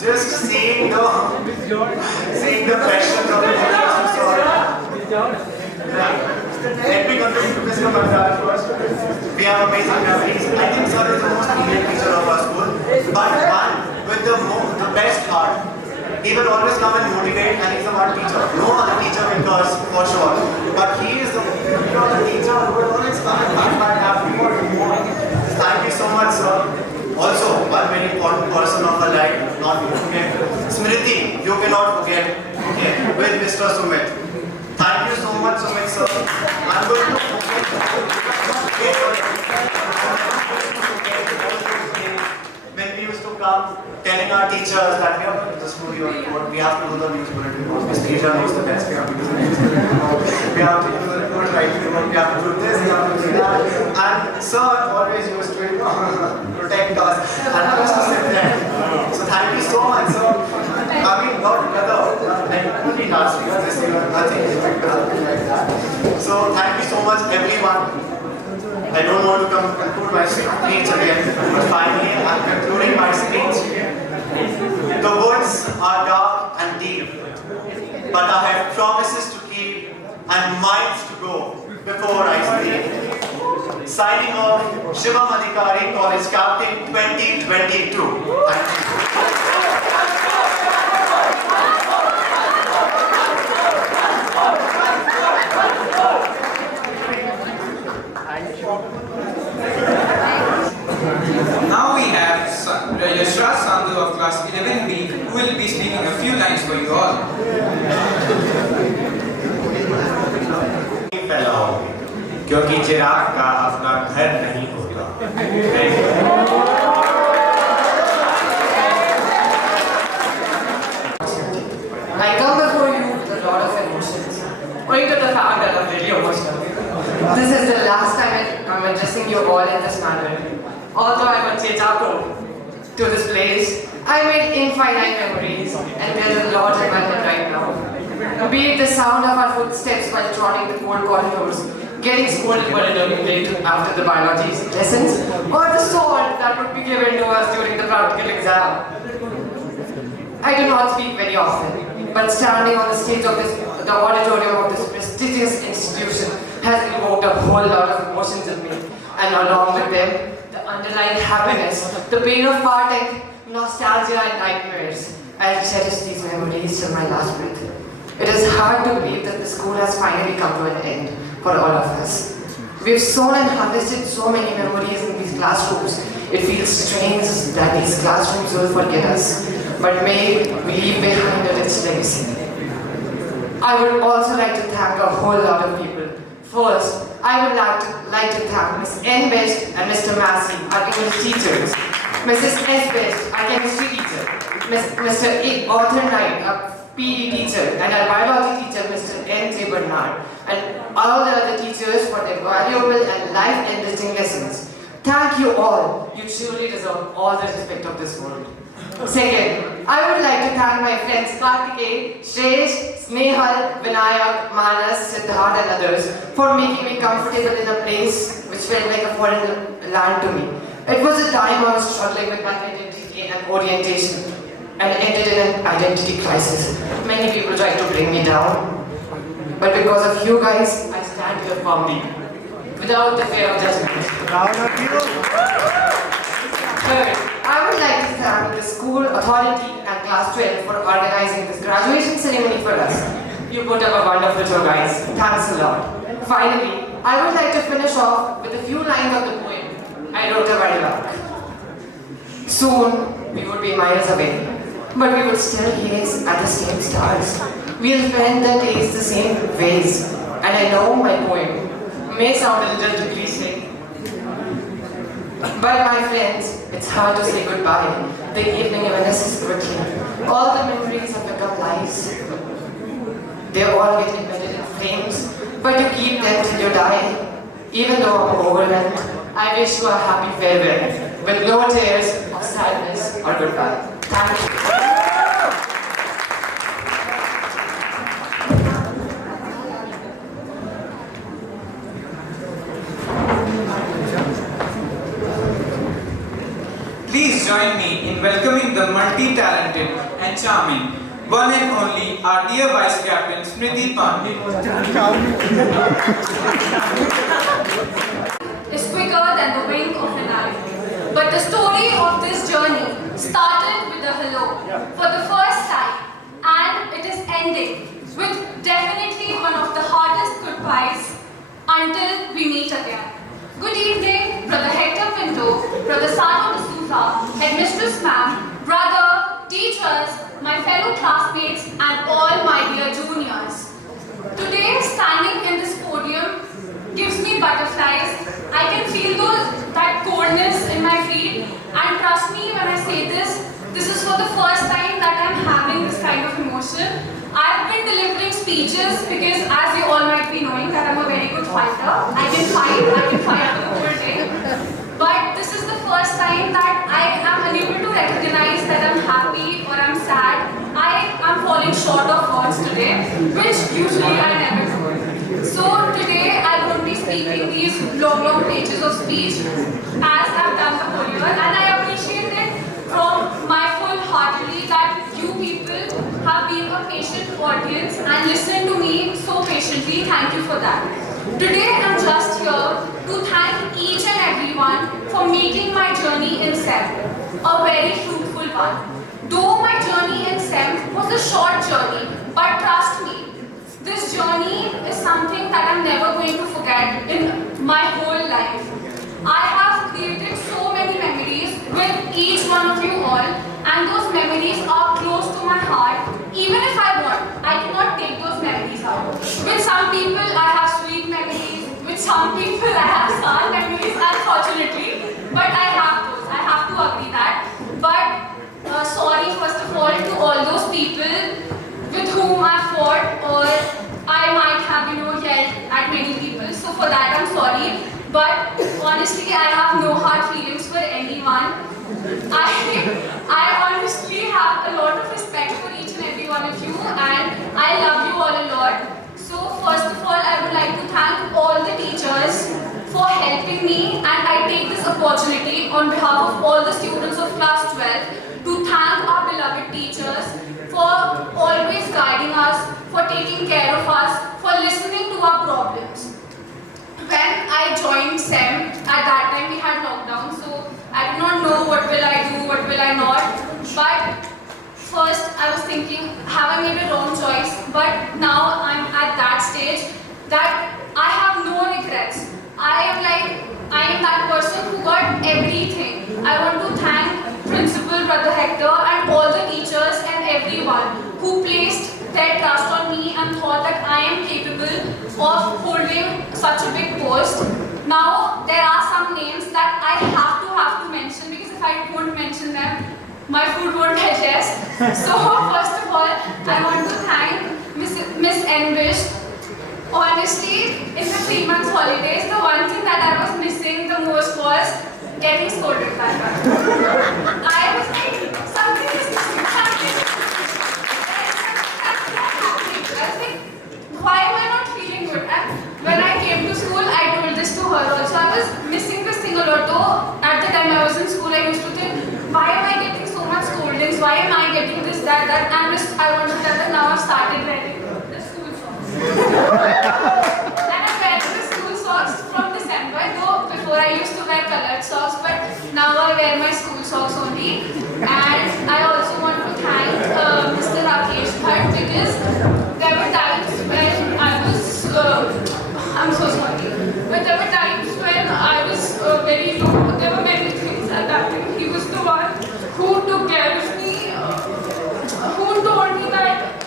just seeing the questions of the teachers. Let me continue to Mr. Mangalia first. We have amazing memories. I think sir is the most brilliant teacher of our school, but one with the best heart. He will always come and motivate, and he's a one teacher. No other teacher will curse for sure, but he is the teacher who will always come and have more. Thank you so much, sir. Also, one very important person of our life, not to forget, Smriti, you cannot forget, okay, with Mr. Sumit. Thank you so much, Sumit, sir. I'm going to when we used to come telling our teachers that we are going to the studio, we have to do the news bulletin because Mr. Asia knows the best, we have to do the news bulletin. We have to do the report, write the report, we have to do this, we have to do that. And sir always used to protect us and I used to sit there. So thank you so much, sir. I mean, not together, like only last year, this year, nothing like that. So thank you so much, everyone. I don't want to conclude my speech again, but finally I'm concluding my speech. The woods are dark and deep, but I have promises to keep and miles to go before I sleep. Signing off, Shivam Adhikari, College Captain 2022. Thank you. Now we have Yashra Sandhu of class 11B who will be speaking a few lines for you all. फैलाओगे क्योंकि चिराग का अपना घर नहीं होता। I come before you with a lot of emotions, owing to the fact that I'm really emotional. This is the last time I'm addressing you all in this manner. Although I'm a Chechako to this place, I made infinite memories, and there's a lot in my head right now. Be it the sound of our footsteps while trotting the cold corridors, getting scolded for returning late after the biology lessons, or the sword that would be given to us during the practical exam. I do not speak very often, but standing on the stage of the auditorium of this prestigious institution has evoked a whole lot of emotions in me, and along with them, the underlying happiness, the pain of parting, nostalgia and nightmares. I'll cherish these memories till my last breath. It is hard to believe that the school has finally come to an end for all of us. We've sown and harvested so many memories in these classrooms. It feels strange that these classrooms will forget us, but may we leave behind its legacy. I would also like to thank a whole lot of people. First, I would like to thank Ms. N. Best and Mr. Massey, our English teachers, Mrs. S. Best, our chemistry teacher, Mr. Arthur Knight, our PE teacher, and our biology teacher, Mr. N. J. Bernard, and all the other teachers for their valuable and life-enriching lessons. Thank you all. You truly deserve all the respect of this world. Second, I would like to thank my friends Kartikeya, Shresh, Snehal, Vinayak, Manas, Siddharth and others for making me comfortable in a place which felt like a foreign land to me. It was a time I was struggling with my identity and orientation and ended in an identity crisis. Many people tried to bring me down, but because of you guys, I stand here firmly, without the fear of judgment. Third, I would like to thank the school authority and class 12 for organizing this graduation ceremony for us. You put up a wonderful show, guys. Thanks a lot. Finally, I would like to finish off with a few lines of the poem I wrote a while back. Soon, we would be miles away, but we would still gaze at the same stars. We'll spend the days the same ways, and I know my poem may sound a little too cliche, but my friends, it's hard to say goodbye. The evening evanesces quickly. All the memories have become lies. They're all getting embedded in frames, but you keep them till you die. Even though I'm overwhelmed, I wish you a happy farewell, with no tears of sadness or goodbye. Thank you. Please join me in welcoming the multi-talented and charming one and only our dear Vice Captain Smriti Pandey. Is quicker than the wink of an eye. But the story of this journey started with a hello for the first time, and it is ending with definitely one of the hardest goodbyes until we meet again. Good evening, Brother Hector Pinto, Brother Sano D'Souza, Headmistress Ma'am, brother, teachers, my fellow classmates, and all my dear juniors. Today, standing in this podium gives me butterflies. I can feel that coldness in my feet, and trust me when I say this is for the first time that I'm having this kind of emotion. I've been delivering speeches because, as you all might be knowing, that I'm a very good fighter. I can fight the whole day. But this is the first time that I am unable to recognize that I'm happy or I'm sad. I am falling short of words today, which usually I never do. So today I won't be speaking these long pages of speech as I've done the whole year, and I appreciate it from my full heartedly that you people have been a patient audience and listened to me so patiently. Thank you for that. Today I'm just here to thank each and everyone for making my journey in SEM a very fruitful one. Though my journey in SEM was a short journey, but trust me, this journey is something that I'm never going to forget in my whole life. I have created so many memories with each one of you all, and those memories are close to my heart. Even if I want, I cannot take those memories out. With some people, I have sweet memories. With some people, I have sad memories, unfortunately. But I have those. I have to agree that. But sorry, first of all, to all those people with whom I fought, or I might have, yelled at many people. So for that, I'm sorry. But honestly, I have no hard feelings for anyone. I honestly have a lot of respect for each and every one of you, and I love you all a lot. So first of all, I would like to thank all the teachers for helping me, and I take this opportunity on behalf of all the students of class 12 to thank our beloved teachers for always guiding us, for taking care of us, for listening to our problems. When I joined SEM, at that time we had lockdown, so I did not know what will I do, what will I not. But first I was thinking, have I made a wrong choice? But now I'm at that stage that I have no regrets. I am that person who got everything. I want to thank Principal Brother Hector and all the teachers and everyone who placed their trust on me and thought that I am capable of holding such a big post. Now, there are some names that I have to mention, because if I don't mention them, my food won't digest. So, first of all, I want to thank Miss Envish. Honestly, in the 3 months holidays, the getting scolded by her. I was like, something is missing, something is happening. I was like, why am I not feeling good? And when I came to school, I told this to her also. I was missing this thing a lot. Though at the time I was in school, I used to think, why am I getting so much scoldings? Why am I getting this, that, that? And I want to tell her now I've started wearing the school socks. And I'm wearing the school socks from December. Though before I used to wear colored socks, but now I wear my school socks only. And I also want to thank Mr. Rakesh Bhatt because there were times when I was, I'm so sorry, but there were times when I was very low. There were many things at that time. He was the one who took care of me, who told me that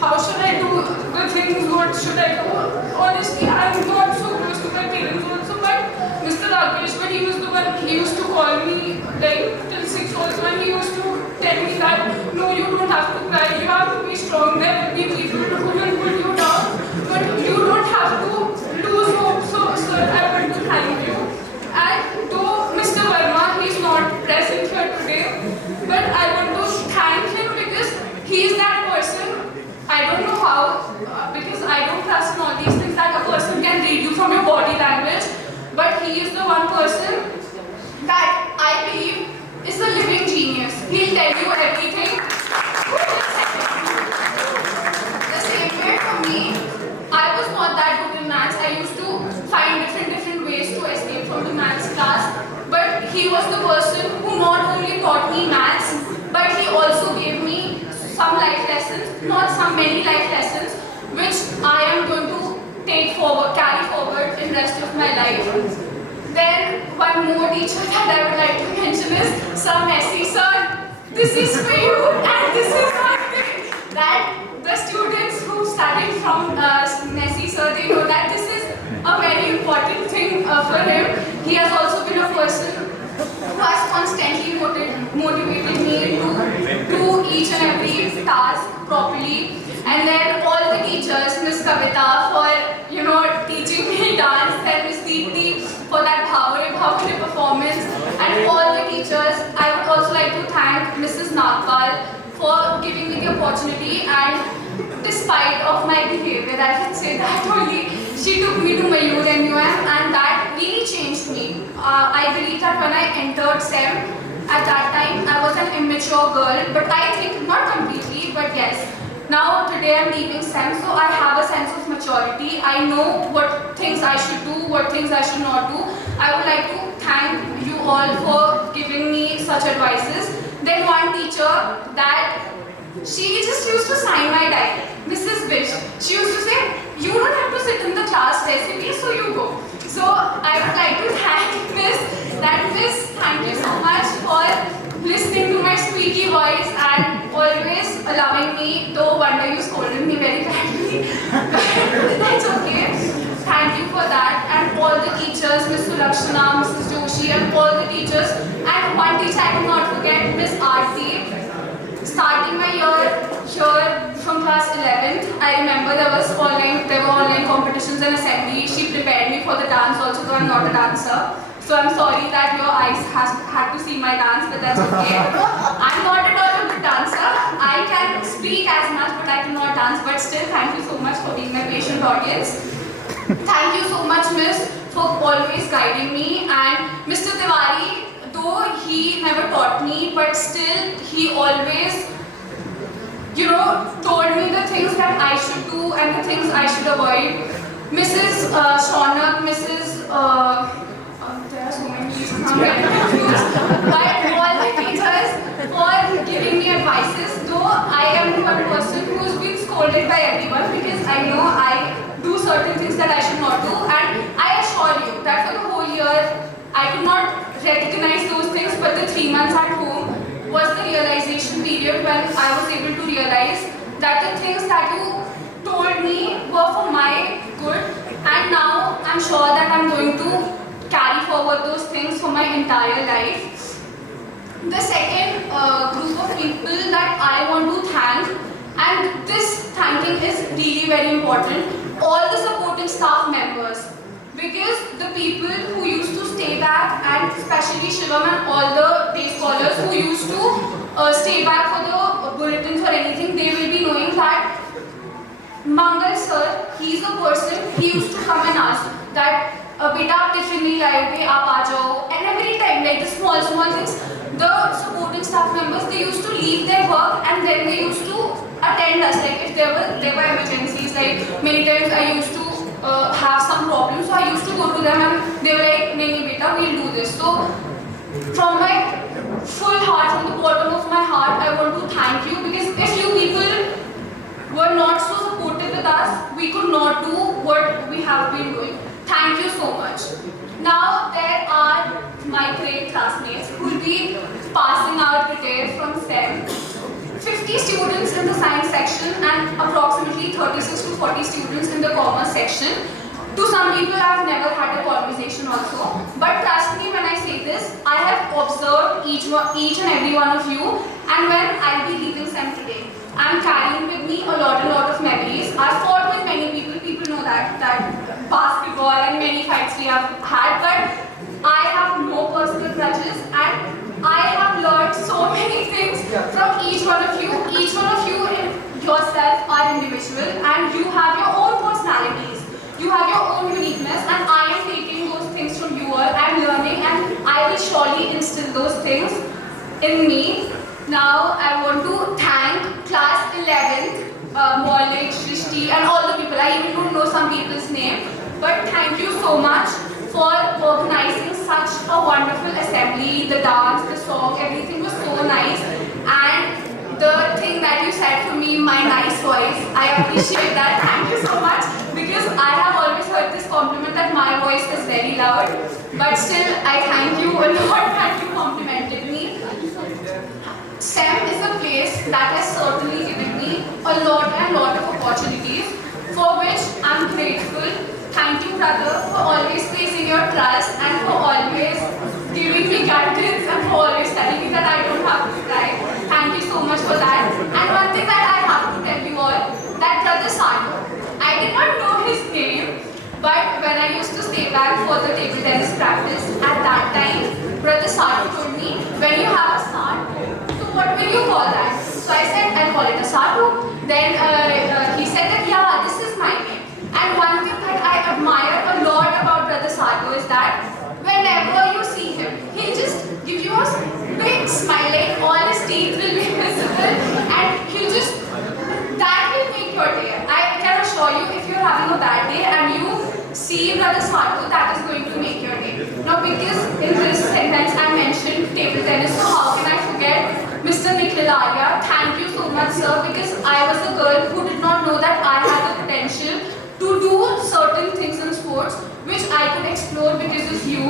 how should I do the things, what should I do. Honestly, I'm not so close to my parents also, but Mr. Rakesh, but he was the one, he used to call me like till 6 also, and he used to tell me that no, you don't have to cry, you have to be strong, there will be people who will pull you down, but you don't have to lose hope. So sir, I want to thank you. And though Mr. Verma, he's not present here today, but I want to thank him because he is that person. I don't know how, because I don't trust in all these things that a person can read you from your body language, but he is the one person that I believe is a living genius. He'll tell you everything. The same way for me, I was not that good in maths. I used to find different ways to escape from the maths class, but he was the person who not only taught me maths, but he also gave me some life lessons, not some, many life lessons, which I am going to carry forward in the rest of my life. Then one more teacher that I would like to mention is Sir Messi. Sir, this is for you, and this is one thing that the students who studied from Messi, sir, they know that this is a very important thing for him. He has also been a person who has constantly motivated me to do each and every task properly. And then all the teachers, Miss Kavita for teaching me dance, and Miss Deepti for that Bhavare performance, and all the teachers. I would also like to thank Mrs. Nagpal for giving me the opportunity, and despite of my behavior, I can say that only, she took me to Mayur NUM, and that really changed me. I believe that when I entered SEM, at that time I was an immature girl, but I think not completely, but yes. Now today I'm leaving SEM, so I have a sense of maturity. I know what things I should do, what things I should not do. I would like to thank you all for giving me such advices. Then one teacher that she just used to sign my diary, Mrs. Bish. She used to say, you don't have to sit in the class basically, so you go. So I would like to thank Miss, thank you so much for listening to my squeaky voice and always allowing me, though one day you scolded me very badly. That's okay. Thank you for that. And all the teachers, Miss Sulakshana, Mrs. Joshi, and all the teachers. And one teacher I cannot forget, Miss Aarti. Starting my year here from class 11th, I remember there were online competitions and assembly. She prepared me for the dance also, though I'm not a dancer. So I'm sorry that your eyes had to see my dance, but that's okay. I'm not at all a good dancer. I can speak as much, but I cannot dance. But still, thank you so much for being my patient audience. Thank you so much, Miss, for always guiding me. And Mr. Tiwari, though he never taught me, but still he always, told me the things that I should do and the things I should avoid. Mrs. Shaunak, Mrs. There are so many teachers, I'm getting confused. But all the teachers for giving me advices, though I am the one person who's been scolded by everyone because I know I do certain things that I should not do, and I assure you that for the whole year I could not recognize those things, but the 3 months at home was the realization period when I was able to realize that the things that you told me were for my good, and now I'm sure that I'm going to carry forward those things for my entire life. The second group of people that I want to thank, and this thanking is really very important, all the supporting staff members, because the people who used to stay back, and especially Shivam and all the day scholars who used to stay back for the bulletins or anything, they will be knowing that Mangal sir, he's the person, he used to come and ask that beta aap tiffin nahi laye hoge, aap aa jao. And every time, like the small things, the supporting staff members, they used to leave their work and then they used to attend us. Like if there were emergencies, like many times I used to have some problems, so I used to go to them and they were like, nahi beta, we'll do this. So from my full heart, from the bottom of my heart, I want to thank you, because if you people were not so supportive with us, we could not do what we have been doing. Thank you so much. Now there are my great classmates who will be passing out today from STEM. 50 students in the science section and approximately 36 to 40 students in the commerce section. To some people I have never had a conversation also, but trust me when I say this, I have observed each and every one of you, and when I'll be leaving STEM today, I'm carrying with me a lot of memories. I've fought with many people know that basketball and many fights we have had, but I have no personal grudges, and I have learned so many things from each one of you. Each one of you yourself are individual and you have your own personalities. You have your own uniqueness, and I am taking those things from you all. I'm learning, and I will surely instill those things in me. Now I want to thank class 11th, Maulik, Shrishti and all the people. I even don't know some people's name, but thank you so much for organizing such a wonderful assembly. The dance, the song, everything was so nice, and the thing that you said for me, my nice voice, I appreciate that. Thank you so much, because I have always heard this compliment that my voice is very loud, but still I thank you a lot that you complimented me. STEM is a place that has certainly given me a lot of opportunities, for which I'm grateful. Thank you, brother, for always placing your trust and for always giving me guidance and for always telling me that I don't have to cry. Thank you so much for that. And one thing that I have to tell you all, that brother Sato, I did not know his name, but when I used to stay back for the table tennis practice, at that time, brother Sato told me, when you have a start, so what will you call that? So I said, I'll call it a Sato. Then he said that, yeah, this is my name. And one thing that I admire a lot about brother Sato is that whenever you see him, he'll just give you a big smile, like all his teeth will be visible, and he'll just, that will make your day. I can assure you, if you're having a bad day and you see brother Sato, that is going to make your day. Now, because in this sentence I mentioned table tennis, so how can I forget Mr. Nainital? Thank you so much, sir, because I was a girl who did not know that I had the potential to do certain things in sports which I could explore because of you.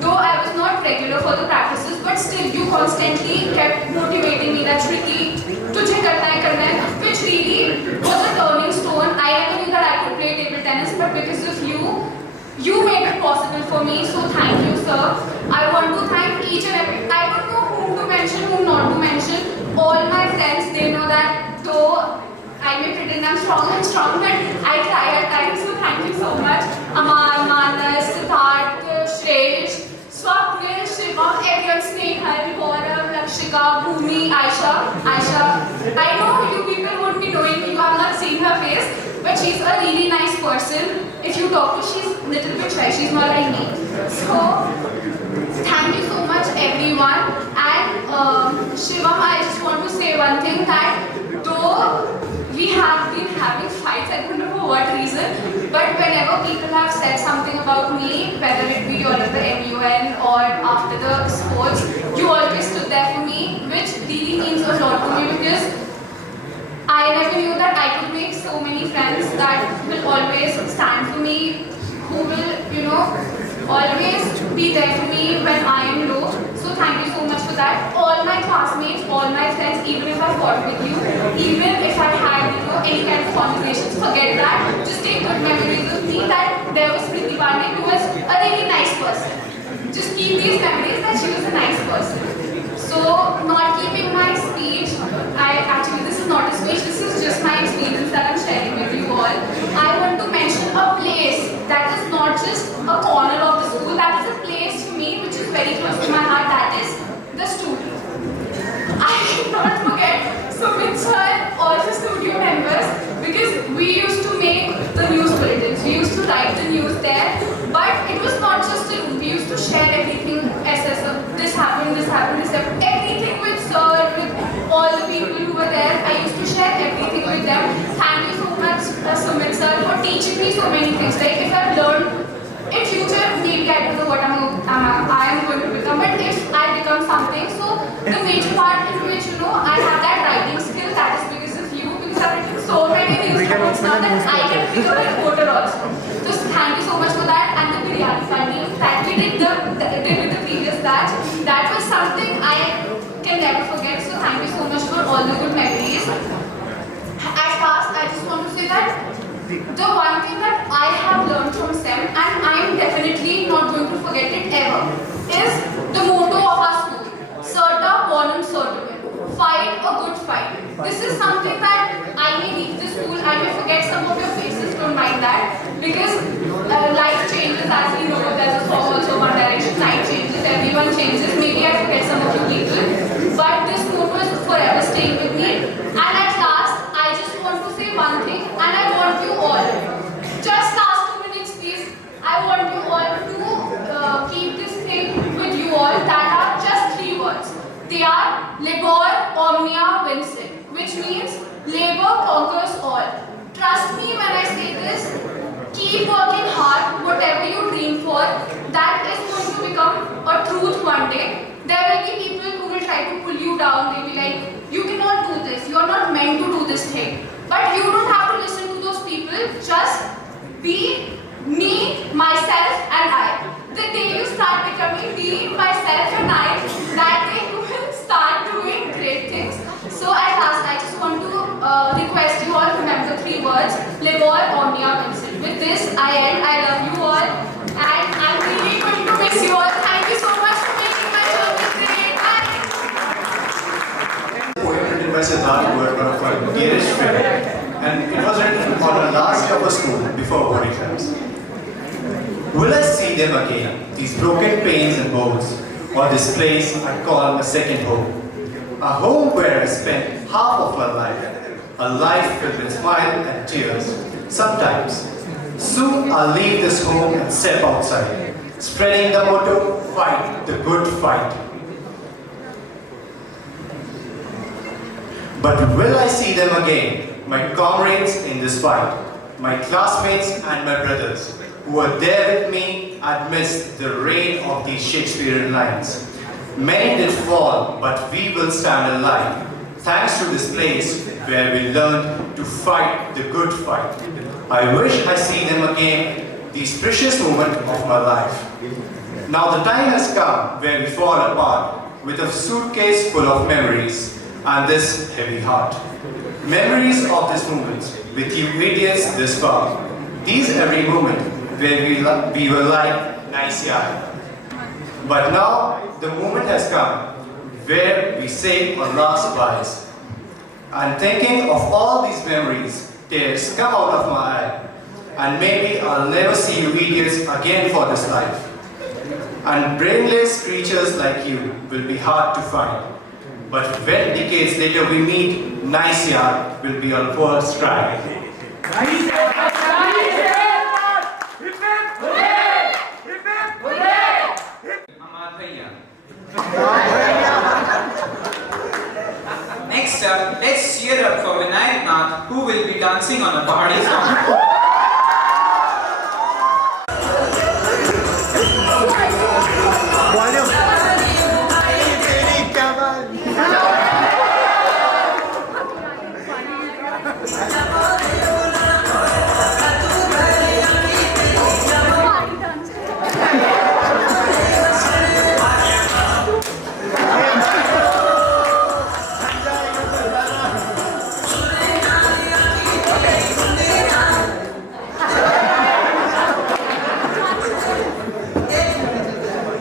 Though I was not regular for the practices, but still you constantly kept motivating me that Ricky, tujhe karna hai, which really was a turning stone. I never knew that I could play table tennis, but because of you, you made it possible for me. So thank you, sir. I want to thank each and every, I don't know whom to mention, whom not to mention. All my friends, they know that though I may pretend I'm strong, but I try at times, so thank you so much. Amar, Manas, Siddharth, Shresh, Swapnil, Shiva, everyone, Snehal, Gaurav, Lakshika, Bhumi, Aisha. I know you people won't be knowing me, you have not seen her face, but she's a really nice person. If you talk to, she's a little bit shy, she's not like me. So, thank you so much everyone. And Shivam, I just want to say one thing, that though we have been having fights, I don't know for what reason, but whenever people have said something about me, whether it be during the MUN or after the sports, you always stood there for me, which really means a lot to me, because I never knew that I could make so many friends that will always stand for me, who will, always be there for me when I am low. So thank you so much for that. All my classmates, all my friends, even if I fought with you, even if I had, any kind of conversations, forget that. Just take good memories of me, that there was Priti Pandey, who was a really nice person. Just keep these memories that she was a nice person. So, not keeping my speech, this is not a speech, this is just my experience that I'm sharing with you all. I want to mention a place that is not just a corner of the school, that is a a place for me which is very close to my heart, that is the studio. I cannot forget Sumit sir, all the studio members, because we used to make the news bulletins, we used to write the news there, but it was not just a room, we used to share everything, this happened, everything with sir, with all the people who were there. I used to share everything with them. Thank you so much, Sumit sir, for teaching me so many things. Like if I've learned in future, maybe I don't know what I am going to become, but if I become something, so the major part in which I have that writing skill, that is because of you, because I've written so many things now that I can become a reporter also. So thank you so much for that, and the biryani funny that we did with the previous batch, that was something I can never forget. So thank you so much for all the good memories. At last, I just want to say that the one thing that I have learned from SEM, and I am definitely not going to forget it ever, is the motto of our school: Certa bonum certum. Fight a good fight. This is something that I may leave the school, I may forget some of your faces, don't mind that, because life changes, as we know. There's a song also, One Direction, life changes, everyone changes. Maybe I forget some of you people, but this motto is forever staying with me. And at last, I just want to say one thing, and I want you all, just last 2 minutes please, I want you all to keep this thing with you all, that are just 3 words. They are labor omnia vincit, which means labor conquers all. Trust me when I say this, keep working hard, whatever you dream for, that is going to become a truth one day. There will be people who will try to pull you down, they'll be like, you cannot do this, you are not meant to do this thing. But you don't have to listen to those people, just be me, myself and I. The day you start becoming me, myself and I, that day you will start doing great things. So at last, I just want to request you all to remember 3 words: labor omnia vincit. With this, I end. I love you all, and I'm really going to miss you all. Thank you so much for making my journey great. Bye. Poem written by Siddharth, who are one of our dearest friends, and it was written on the last day of a school before board exams. Will I see them again, these broken panes and bones, or this place I call my second home? A home where I spent half of my life, a life filled with smiles and tears. Sometimes, soon I'll leave this home and step outside, spreading the motto, fight the good fight. But will I see them again, my comrades in this fight, my classmates and my brothers, who were there with me amidst the rain of these Shakespearean lines? Many did fall, but we will stand alive, thanks to this place where we learned to fight the good fight. I wish I see them again, these precious moments of my life. Now the time has come where we fall apart, with a suitcase full of memories, and this heavy heart. Memories of this moment, with you idiots this far. These every moment, where we were like nice yard. But now the moment has come where we say our last goodbyes. And thinking of all these memories, tears come out of my eye. And maybe I'll never see you idiots again for this life. And brainless creatures like you will be hard to find. But when decades later we meet, nice yard will be our first cry. Next up, let's cheer up for Vinayak Nath, who will be dancing on a party song.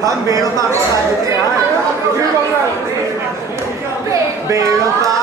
हम बेड़ों का आपको बता देते हैं बेड़ों का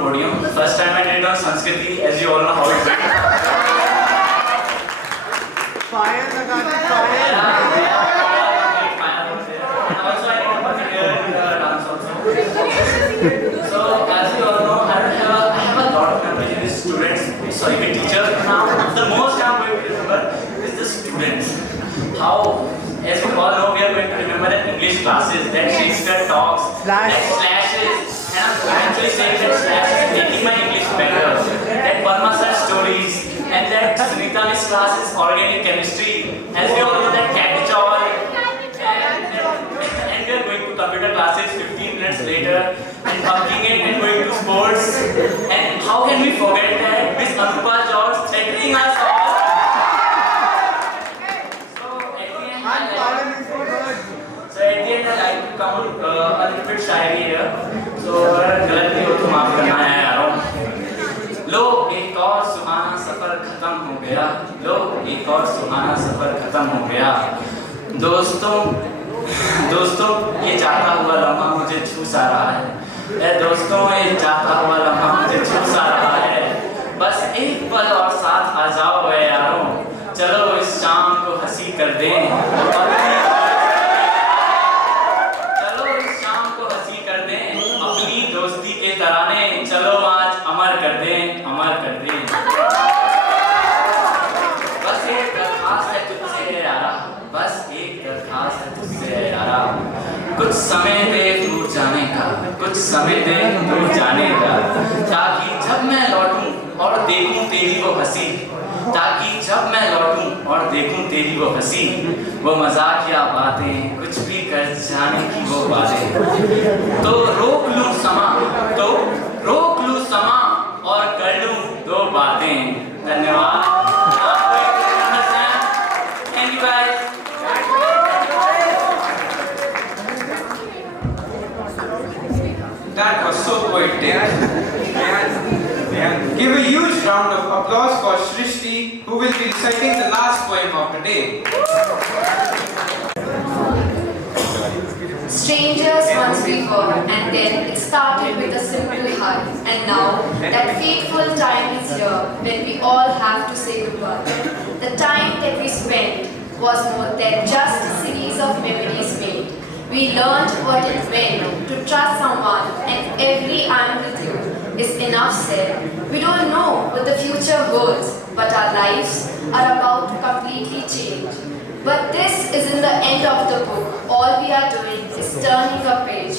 podium. First time I did it on Sanskriti, as you all know how it went. Fire लगाने And also I did one here in the dance also. So as you all know, I have a lot of memories with students, sorry, with teachers. Now the most I'm going to remember is the students. How, as we all know, we are going to remember that English classes, that Shakespeare talks, that slashes, and I'm actually saying that slashes is making my English better. That Burma Sir stories, and that Sunita Miss class is organic chemistry. As we all know that catechol, and we are going to computer classes 15 minutes later, and bunking it and going to sports. And how can we forget that Miss Anupa George threatening us all? So at the end I like to come a little bit shyly here. So गलत नहीं हो तो माफ करना है यारों. लो एक और सुहाना सफर खत्म हो गया. लो एक और सुहाना सफर खत्म हो गया. दोस्तों ये जाता हुआ लम्हा मुझे छू सा रहा है. दोस्तों ये जाता हुआ लम्हा मुझे छू सा रहा है. बस एक पल और साथ आ जाओ वे यारों. चलो इस शाम को हंसी कर दें. चलो इस शाम को हंसी कर दें. अपनी दोस्ती के तराने चलो आज अमर कर दें, अमर कर दें. बस एक दरखास्त है तुझसे यारा. बस एक दरखास्त है तुझसे यारा. कुछ समय दे दूर जाने का. कुछ समय दे दूर जाने का. ताकि जब मैं लौटूं और देखूं तेरी वो हंसी. ताकि जब मैं लौटूं और देखूं तेरी वो हंसी. वो मजाकिया बातें कुछ भी कर जाने की वो बातें. तो रोक लूं समा और कर लूं दो बातें. धन्यवाद. Thank you guys. That was so poetic. Give a huge round of applause for Shrishti, who will be reciting the last poem of the day. Strangers once we were, and then it started with a simple hug. And now that fateful time is here when we all have to say goodbye. The time that we spent was more than just a series of memories made. We learned what it meant to trust someone, and every "I'm with you" is enough said. We don't know what the future holds, but our lives are about to completely change. But this isn't the end of the book. All we are doing is turning a page.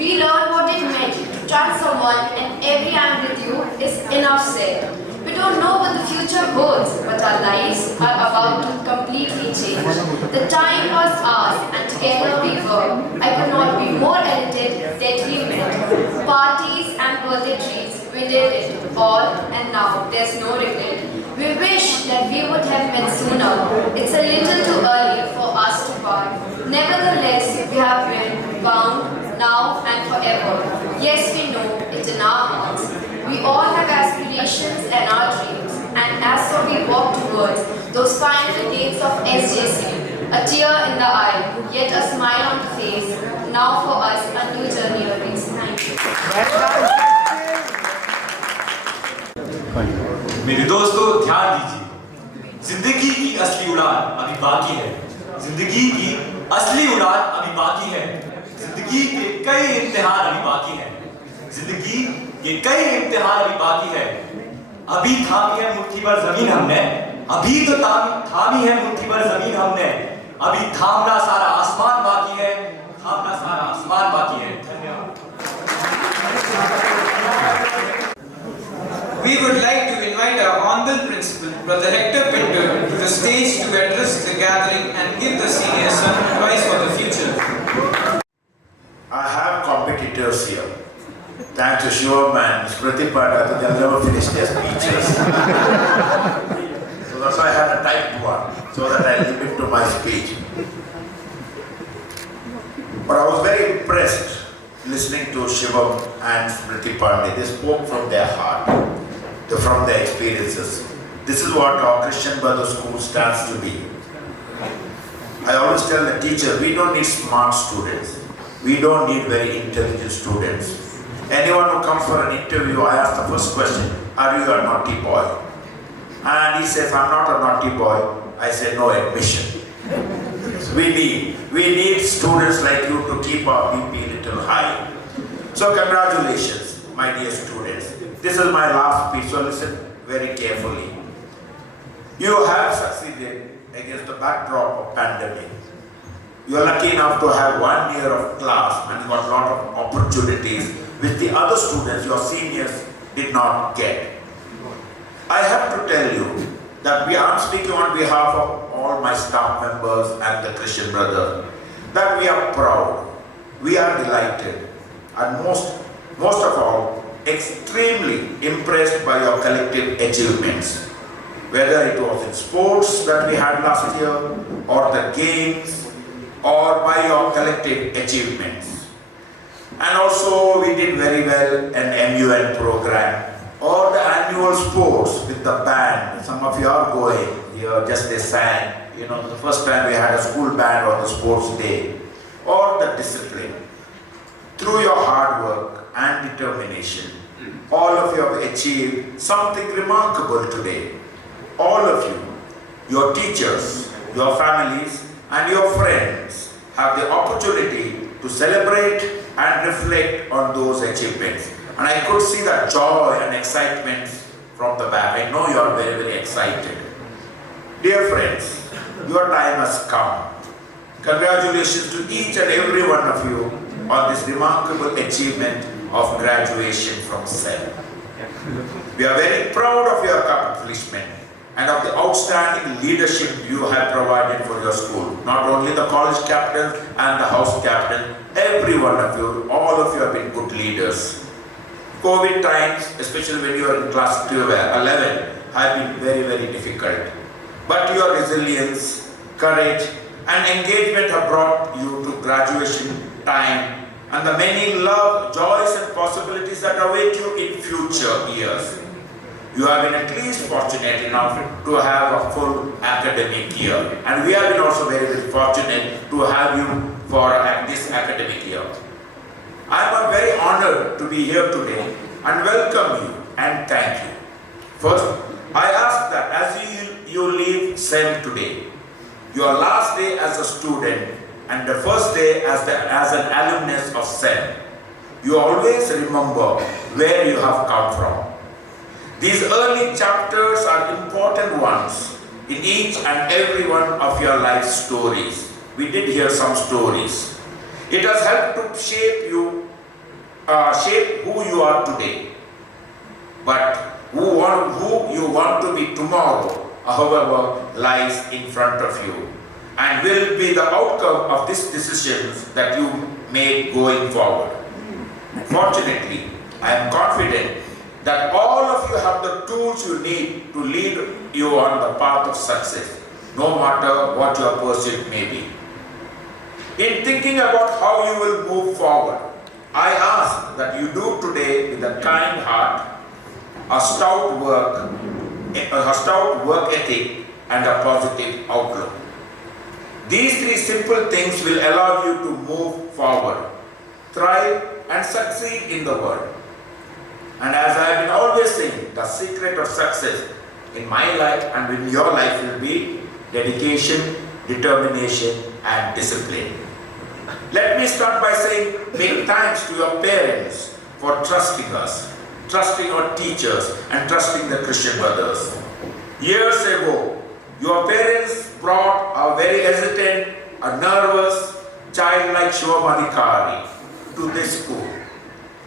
We learn what it meant to trust someone, and every "I'm with you" is enough said. We don't know what the future holds, but our lives are about to completely change. The time was ours, and together we were. I could not be more elated that we met. Parties and birthday trees, we did it all, and now there's no regret. We wish that we would have met sooner. It's a little too early for us to part. Nevertheless, we have been bound now and forever. Yes, we know it in our hearts. We all have aspirations and our dreams, and as so we walk towards those final dates of SJC, a tear in the eye, yet a smile on the face. Now for us, a new journey awaits. Thank you. मेरे दोस्तों ध्यान दीजिए. जिंदगी की असली उड़ान अभी बाकी है. जिंदगी की असली उड़ान अभी बाकी है. जिंदगी के कई इम्तिहान अभी बाकी हैं. जिंदगी ये कई इम्तिहान अभी बाकी है. अभी थामी है मुट्ठी भर जमीन हमने. अभी तो थामी है मुट्ठी भर जमीन हमने. अभी थामना सारा आसमान बाकी है. थामना सारा आसमान बाकी है. धन्यवाद. We would like to invite our honorable principal, Brother Hector Pinto, to the stage to address the gathering and give the seniors some advice for the future. I have competitors here. Thanks to Shivam and Smriti Patta, they have never finished their speeches. So that's why I had a typed one, so that I limit to my speech. But I was very impressed listening to Shivam and Smriti Pandey. They spoke from their heart, from their experiences. This is what our Christian Brother School stands to be. I always tell the teacher, we don't need smart students. We don't need very intelligent students. Anyone who comes for an interview, I ask the first question, are you a naughty boy? And he says, I'm not a naughty boy. I say, no admission. We need students like you to keep our BP a little high. So congratulations, my dear students. This is my last speech, so listen very carefully. You have succeeded against the backdrop of pandemic. You are lucky enough to have 1 year of class and got a lot of opportunities which the other students, your seniors, did not get. I have to tell you that I'm speaking on behalf of all my staff members and the Christian brothers, that we are proud, we are delighted, and most of all, extremely impressed by your collective achievements. Whether it was in sports that we had last year, or the games, or by your collective achievements. And also we did very well an MUN program, or the annual sports with the band. Some of you are going, just they sang. The first time we had a school band on the sports day, or the discipline. Through your hard work and determination, all of you have achieved something remarkable today. All of you, your teachers, your families, and your friends have the opportunity to celebrate and reflect on those achievements. And I could see that joy and excitement from the back. I know you are very, very excited. Dear friends, your time has come. Congratulations to each and every one of you on this remarkable achievement of graduation from SEM. We are very proud of your accomplishment and of the outstanding leadership you have provided for your school. Not only the college captain and the house captain, every one of you, all of you have been good leaders. COVID times, especially when you are in class 11, have been very, very difficult. But your resilience, courage, and engagement have brought you to graduation time and the many love, joys, and possibilities that await you in future years. You have been at least fortunate enough to have a full academic year. And we have been also very, very fortunate to have you for this academic year. I am very honored to be here today and welcome you and thank you. First, I ask that as you leave SEM today, your last day as a student and the first day as an alumnus of SEM, you always remember where you have come from. These early chapters are important ones in each and every one of your life stories. We did hear some stories. It has helped to shape who you are today. But who you want to be tomorrow, however, lies in front of you and will be the outcome of these decisions that you made going forward. Fortunately, I am confident that all of you have the tools you need to lead you on the path of success, no matter what your pursuit may be. In thinking about how you will move forward, I ask that you do today with a kind heart, a stout work ethic, and a positive outlook. These three simple things will allow you to move forward, thrive, and succeed in the world. And as I have been always saying, the secret of success in my life and in your life will be dedication, determination, and discipline. Let me start by saying big thanks to your parents for trusting us, trusting our teachers, and trusting the Christian brothers. Years ago, your parents brought a very hesitant, a nervous child like Shivamadikari to this school.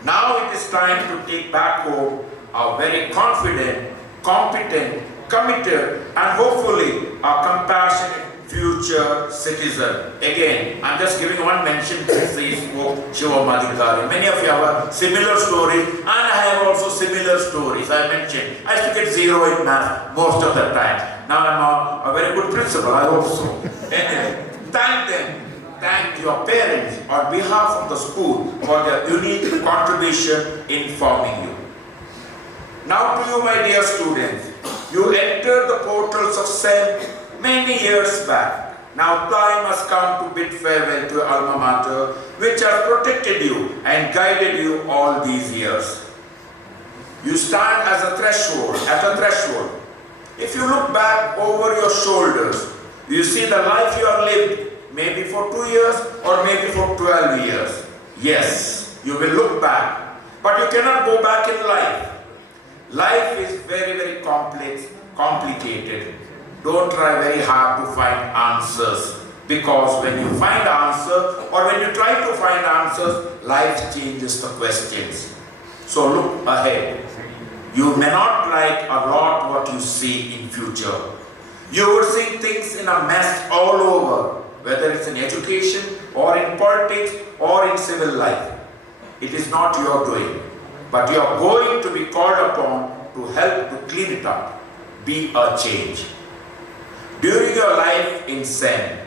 Now it is time to take back home a very confident, competent, committed, and hopefully a compassionate future citizen. Again, I'm just giving one mention to Shiva Madhikari. Many of you have a similar story, and I have also similar stories. I mentioned, I used to get 0 in math most of the time. Now I'm a very good principal, I hope so. Anyway, thank them. Thank your parents on behalf of the school for their unique contribution in forming you. Now to you, my dear students, you entered the portals of SEM many years back. Now time has come to bid farewell to your alma mater, which has protected you and guided you all these years. You stand as a threshold, at a threshold. If you look back over your shoulders, you see the life you have lived, maybe for 2 years or maybe for 12 years. Yes, you will look back, but you cannot go back in life. Life is very, very complex, complicated. Don't try very hard to find answers, because when you find answers or when you try to find answers, life changes the questions. So look ahead. You may not like a lot what you see in future. You will see things in a mess all over, whether it's in education or in politics or in civil life. It is not your doing, but you are going to be called upon to help to clean it up, be a change. During your life in Sen,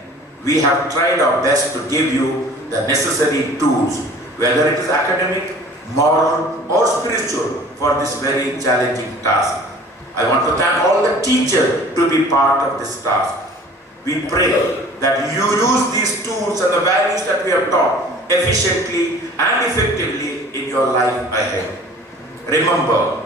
we have tried our best to give you the necessary tools, whether it is academic, moral or spiritual, for this very challenging task. I want to thank all the teachers to be part of this task. We pray that you use these tools and the values that we have taught efficiently and effectively in your life ahead. Remember,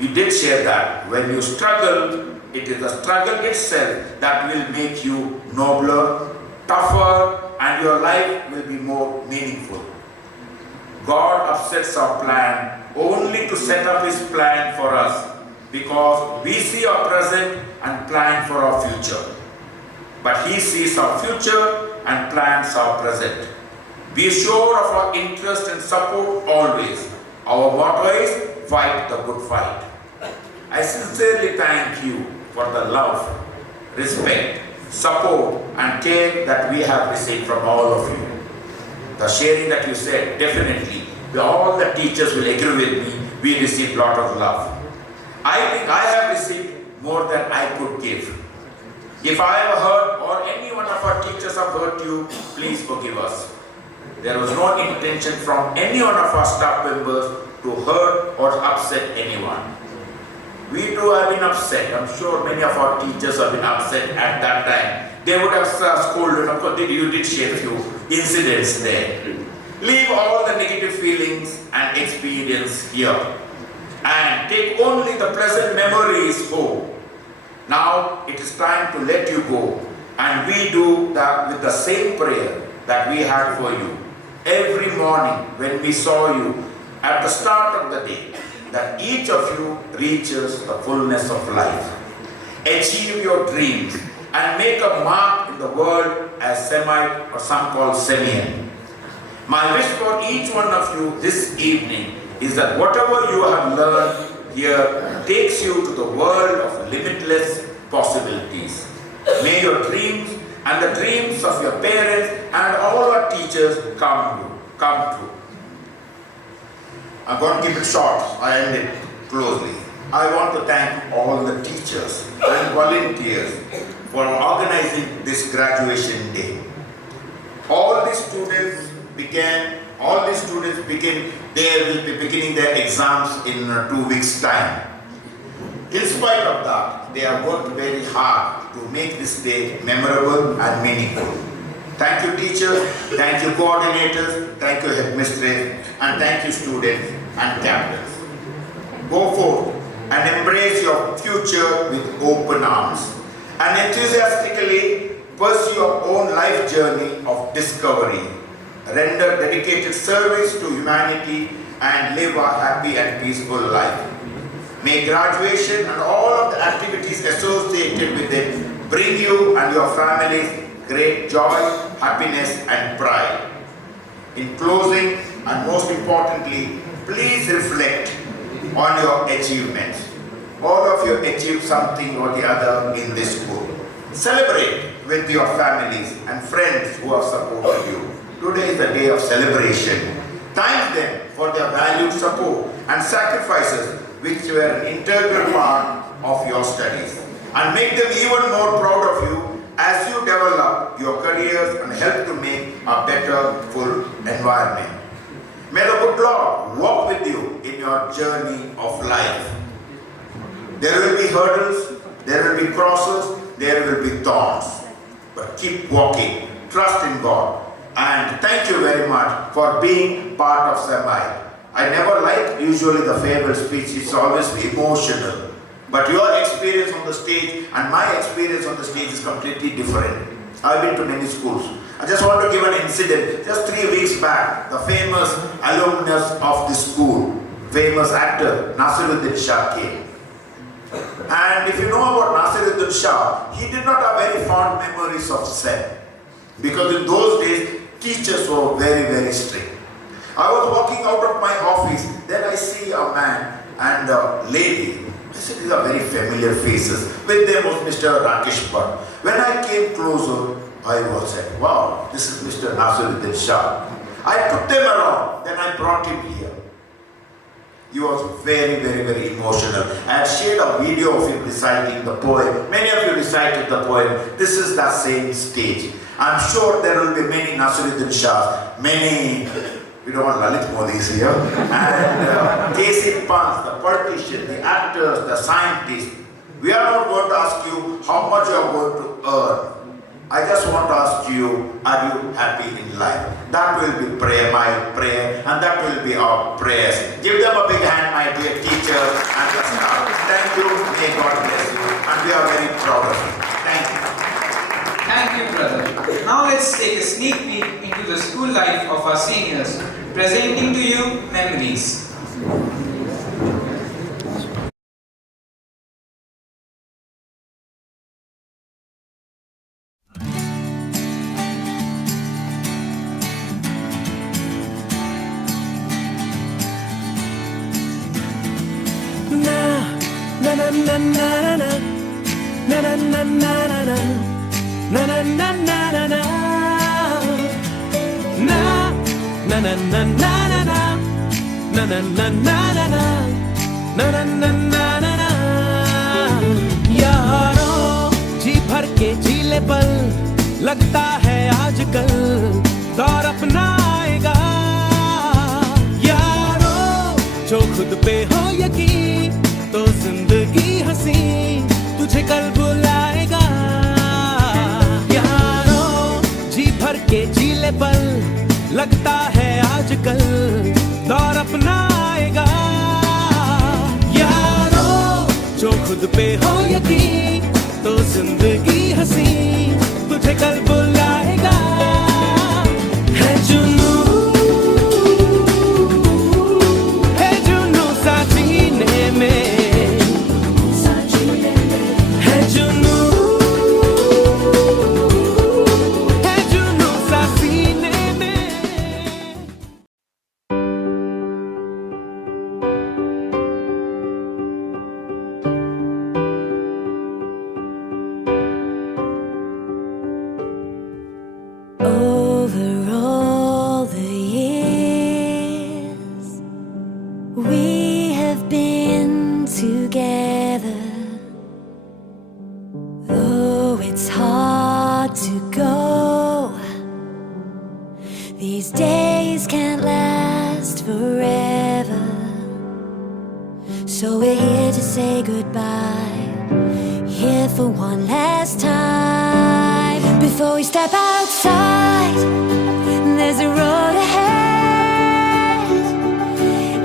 we did share that when you struggle, it is the struggle itself that will make you nobler, tougher, and your life will be more meaningful. God upsets our plan only to set up His plan for us, because we see our present and plan for our future. But He sees our future and plans our present. Be sure of our interest and support always. Our motto is, fight the good fight. I sincerely thank you for the love, respect, support and care that we have received from all of you. The sharing that you said, definitely, all the teachers will agree with me, we received a lot of love. I think I have received more than I could give. If I have hurt or any one of our teachers have hurt you, please forgive us. There was no intention from any one of our staff members to hurt or upset anyone. We too have been upset. I'm sure many of our teachers have been upset at that time. They would have scolded. Of course, you did share a few incidents there. Leave all the negative feelings and experience here and take only the pleasant memories home. Now it is time to let you go, and we do that with the same prayer that we had for you every morning when we saw you at the start of the day, that each of you reaches the fullness of life. Achieve your dreams and make a mark in the world as Semite, or some call Semian. My wish for each one of you this evening is that whatever you have learned here takes you to the world of limitless possibilities. May your dreams and the dreams of your parents and all our teachers come true. I'm going to keep it short. I end it closely. I want to thank all the teachers and volunteers for organizing this graduation day. All the students they will be beginning their exams in 2 weeks' time. In spite of that, they have worked very hard to make this day memorable and meaningful. Thank you teachers, thank you coordinators, thank you headmistress, and thank you students and captains. Go forth and embrace your future with open arms and enthusiastically pursue your own life journey of discovery. Render dedicated service to humanity and live a happy and peaceful life. May graduation and all of the activities associated with it bring you and your families great joy, happiness and pride. In closing, and most importantly, please reflect on your achievements. All of you achieved something or the other in this school. Celebrate with your families and friends who have supported you. Today is the day of celebration. Thank them for their valued support and sacrifices which were an integral part of your studies. And make them even more proud of you as you develop your careers and help to make a better, full environment. May the good Lord walk with you in your journey of life. There will be hurdles, there will be crosses, there will be thorns. but keep walking. Trust in God. And thank you very much for being part of Semi. I never like usually the farewell speech. It's always emotional. But your experience on the stage and my experience on the stage is completely different. I've been to many schools. I just want to give an incident. Just 3 weeks back, the famous alumnus of the school, famous actor Nasiruddin Shah came. And if you know about Nasiruddin Shah, he did not have very fond memories of SEM. Because in those days, teachers were very, very strict. I was walking out of my office, then I see a man and a lady. I said, these are very familiar faces. With them was Mr. Rakesh Bhatt. When I came closer, I was said, wow, this is Mr. Nasiruddin Shah. I took them around, then I brought him here. He was very, very, very emotional. I had shared a video of him reciting the poem. Many of you recited the poem. This is the same stage. I'm sure there will be many Nasiruddin Shahs, many, we don't want Lalit Modis here, and K.C. Pants, the politicians, the actors, the scientists. We are not going to ask you how much you are going to earn. I just want to ask you, are you happy in life? That will be prayer, my prayer, and that will be our prayers. Give them a big hand, my dear teachers and the staff. Thank you, may God bless you, and we are very proud of you. Thank you. Thank you, brother. Now let's take a sneak peek into the school life of our seniors, presenting to you memories. यारों जी भर के जीले पल लगता है आजकल दौर अपना आएगा यारों जो खुद पे हो यकीन तो जिंदगी हंसी तुझे कल बुलाएगा यारों जी भर के जीले पल लगता है आजकल दौर अपना आएगा यारों जो खुद पे हो यकीन तो जिंदगी हंसी तुझे कल बुलाएगा है जुनू सा सीने में है जुनू सा सीने में Over all the years we have been together, though it's hard to go, these days can't last forever, so we're here to say goodbye, here for one last time. Before we step outside, there's a road ahead.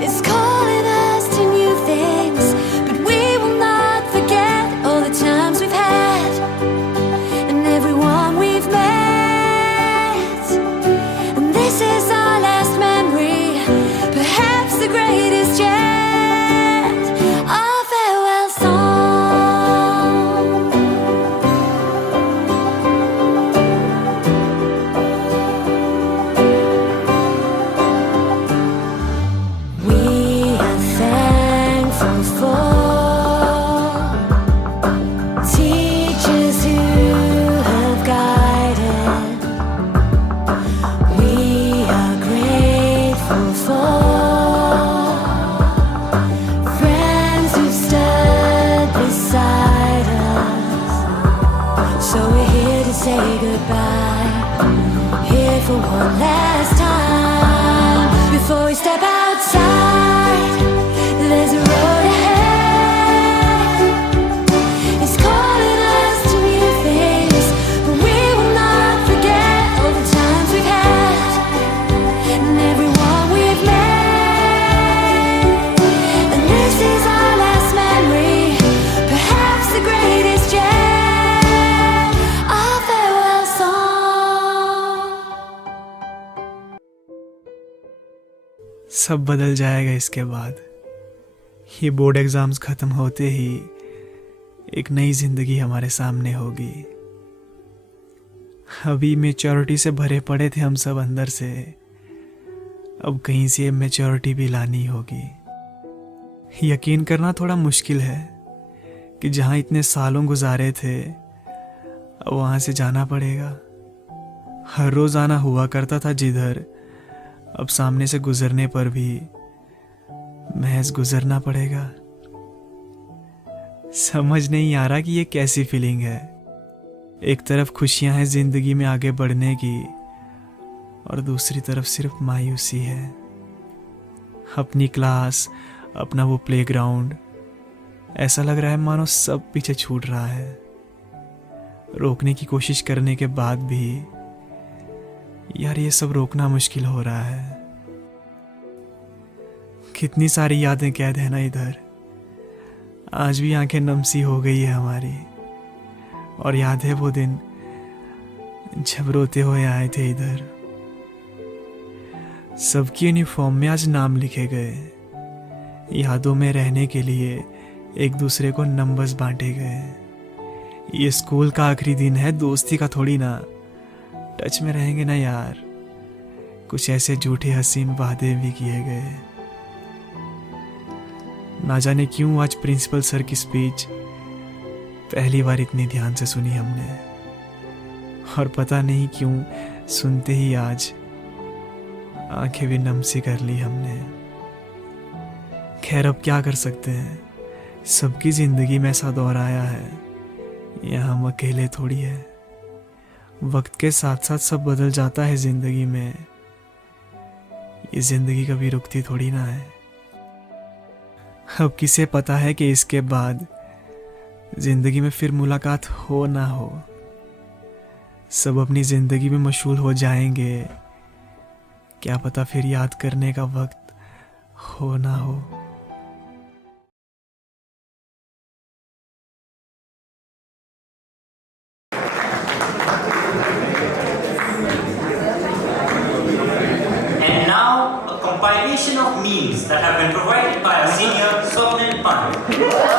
It's calling us to new things, but we will not forget all the times we've had and everyone we've met. And this is our last memory, perhaps the greatest yet, our farewell song. We are thankful for teachers who have guided. We are grateful for friends who've stood beside us. So we're here to say goodbye, here for one last time. Before we step outside, there's a road ahead. सब बदल जाएगा इसके बाद। ये board exams खत्म होते ही एक नई जिंदगी हमारे सामने होगी। अभी मेच्योरिटी से भरे पड़े थे हम सब अंदर से, अब कहीं से मेच्योरिटी भी लानी होगी। यकीन करना थोड़ा मुश्किल है कि जहाँ इतने सालों गुजारे थे अब वहाँ से जाना पड़ेगा। हर रोज आना हुआ करता था जिधर, अब सामने से गुजरने पर भी महज गुजरना पड़ेगा। समझ नहीं आ रहा कि ये कैसी फीलिंग है। एक तरफ खुशियां हैं जिंदगी में आगे बढ़ने की और दूसरी तरफ सिर्फ मायूसी है। अपनी क्लास, अपना वो प्लेग्राउंड, ऐसा लग रहा है मानो सब पीछे छूट रहा है। रोकने की कोशिश करने के बाद भी यार ये सब रोकना मुश्किल हो रहा है। कितनी सारी यादें कैद है ना इधर। आज भी आंखें नम सी हो गई है हमारी। और याद है वो दिन जब रोते हुए आए थे इधर। सबकी यूनिफॉर्म में आज नाम लिखे गए। यादों में रहने के लिए एक दूसरे को नंबर्स बांटे गए। ये स्कूल का आखिरी दिन है, दोस्ती का थोड़ी ना। टच में रहेंगे ना यार। कुछ ऐसे झूठे हसीन वादे भी किए गए। ना जाने क्यों आज प्रिंसिपल सर की स्पीच पहली बार इतनी ध्यान से सुनी हमने। और पता नहीं क्यों सुनते ही आज आंखें भी नम सी कर ली हमने। खैर अब क्या कर सकते हैं, सबकी जिंदगी में ऐसा दौर आया है, यहाँ हम अकेले थोड़ी है। वक्त के साथ साथ सब बदल जाता है जिंदगी में। ये जिंदगी कभी रुकती थोड़ी ना है। अब किसे पता है कि इसके बाद जिंदगी में फिर मुलाकात हो ना हो। सब अपनी जिंदगी में मशगूल हो जाएंगे, क्या पता फिर याद करने का वक्त हो ना हो। And now, a compilation of memes that have been provided by our senior Swapnil Pandit.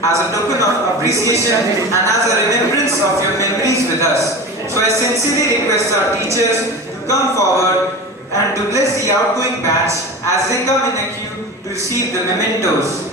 as a token of appreciation and as a remembrance of your memories with us. So I sincerely request our teachers to come forward and to bless the outgoing batch as they come in a queue to receive the mementos.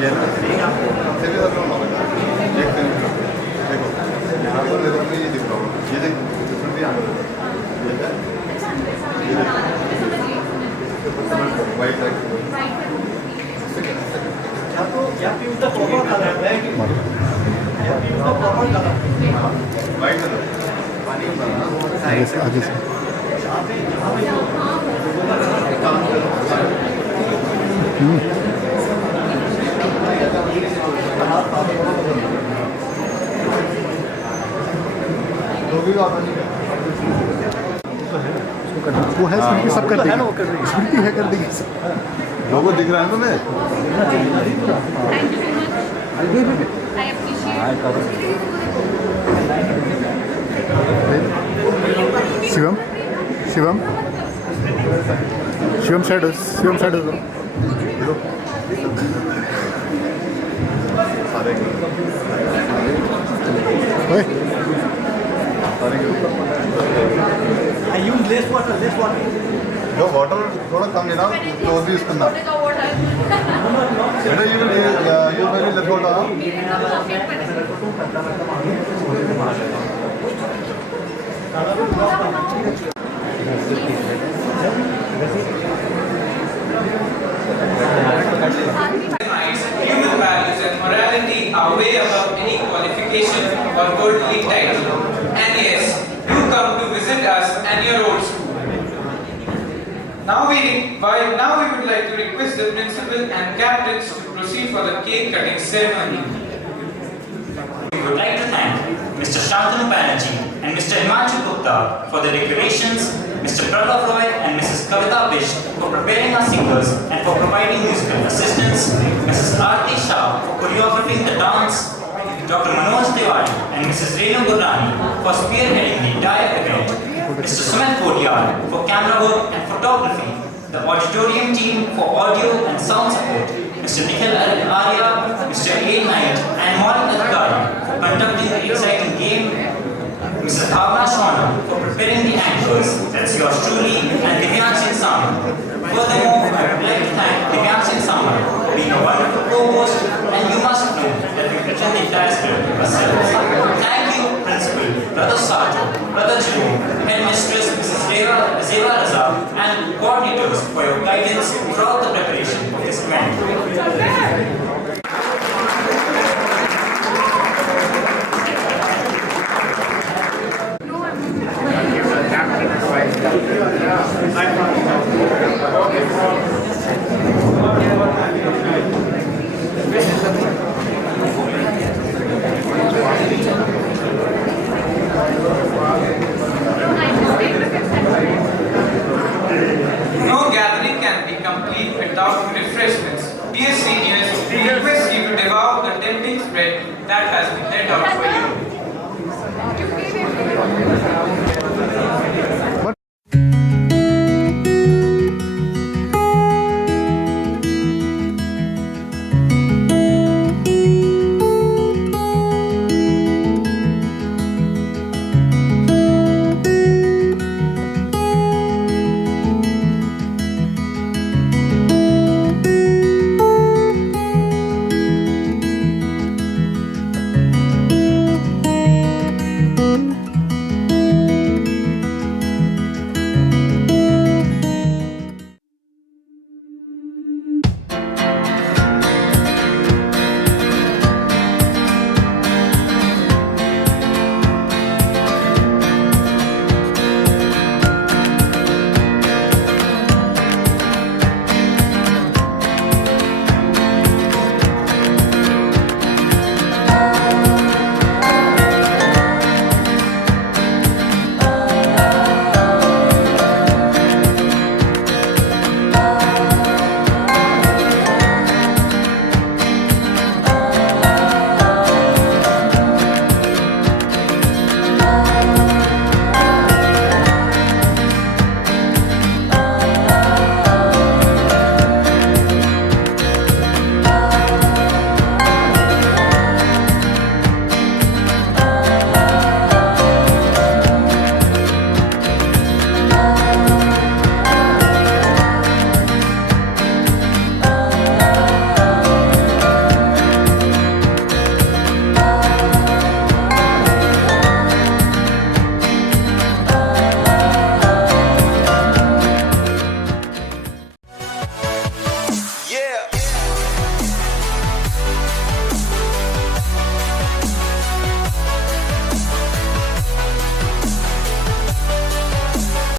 ये ना से भी सब लोग एक देखो यहाँ पर देखो मैं ये दिख रहा हूँ ये देख इसमें भी आना वाइट या फिर उसका प्रॉपर कलर है कि या फिर उसका प्रॉपर कलर वाइट कलर पानी आगे से वो है स्मृति सब कर देगी स्मृति है कर देगी लोगो दिख रहा है तुम्हें Shivam Shivam Shivam side I use less water. जो वाटर थोड़ा कम है ना तो भी यूज करना बेटा ये मेरे लेफ्ट वाला Human values and morality are way above any qualification or worldly title. And yes, you come to visit us and your old school. Now we would like to request the principal and captains to proceed for the cake cutting ceremony. We would like to thank Mr. Shantanu Banerjee and Mr. Himanshu Gupta for the decorations, Mr. Pranav Roy and Mrs. Kavita Bish for preparing our singers and for providing musical assistance, Mrs. Aarti Shah for choreographing the dance, Dr. Manoj Tiwari and Mrs. Renu Gurrani for spearheading the entire event, Mr. Sumit Podiar for camera work and photography, the auditorium team for audio and sound support, Mr. Nikhil Arya, Mr. A. Knight and Maulik Adhikari for conducting the exciting game, Mrs. Bhavna Shwana for preparing the anchors, that's yours truly, and Divyan Singh Samar. Furthermore, I would like to thank Divyan Singh Samar for being a wonderful co-host, and you must know that we've written the entire script ourselves. Thank you, Principal, Brother Sartor, Brother Joe, Headmistress Mrs. Zeva Raza, and coordinators for your guidance throughout the preparation of this event. No gathering can be complete without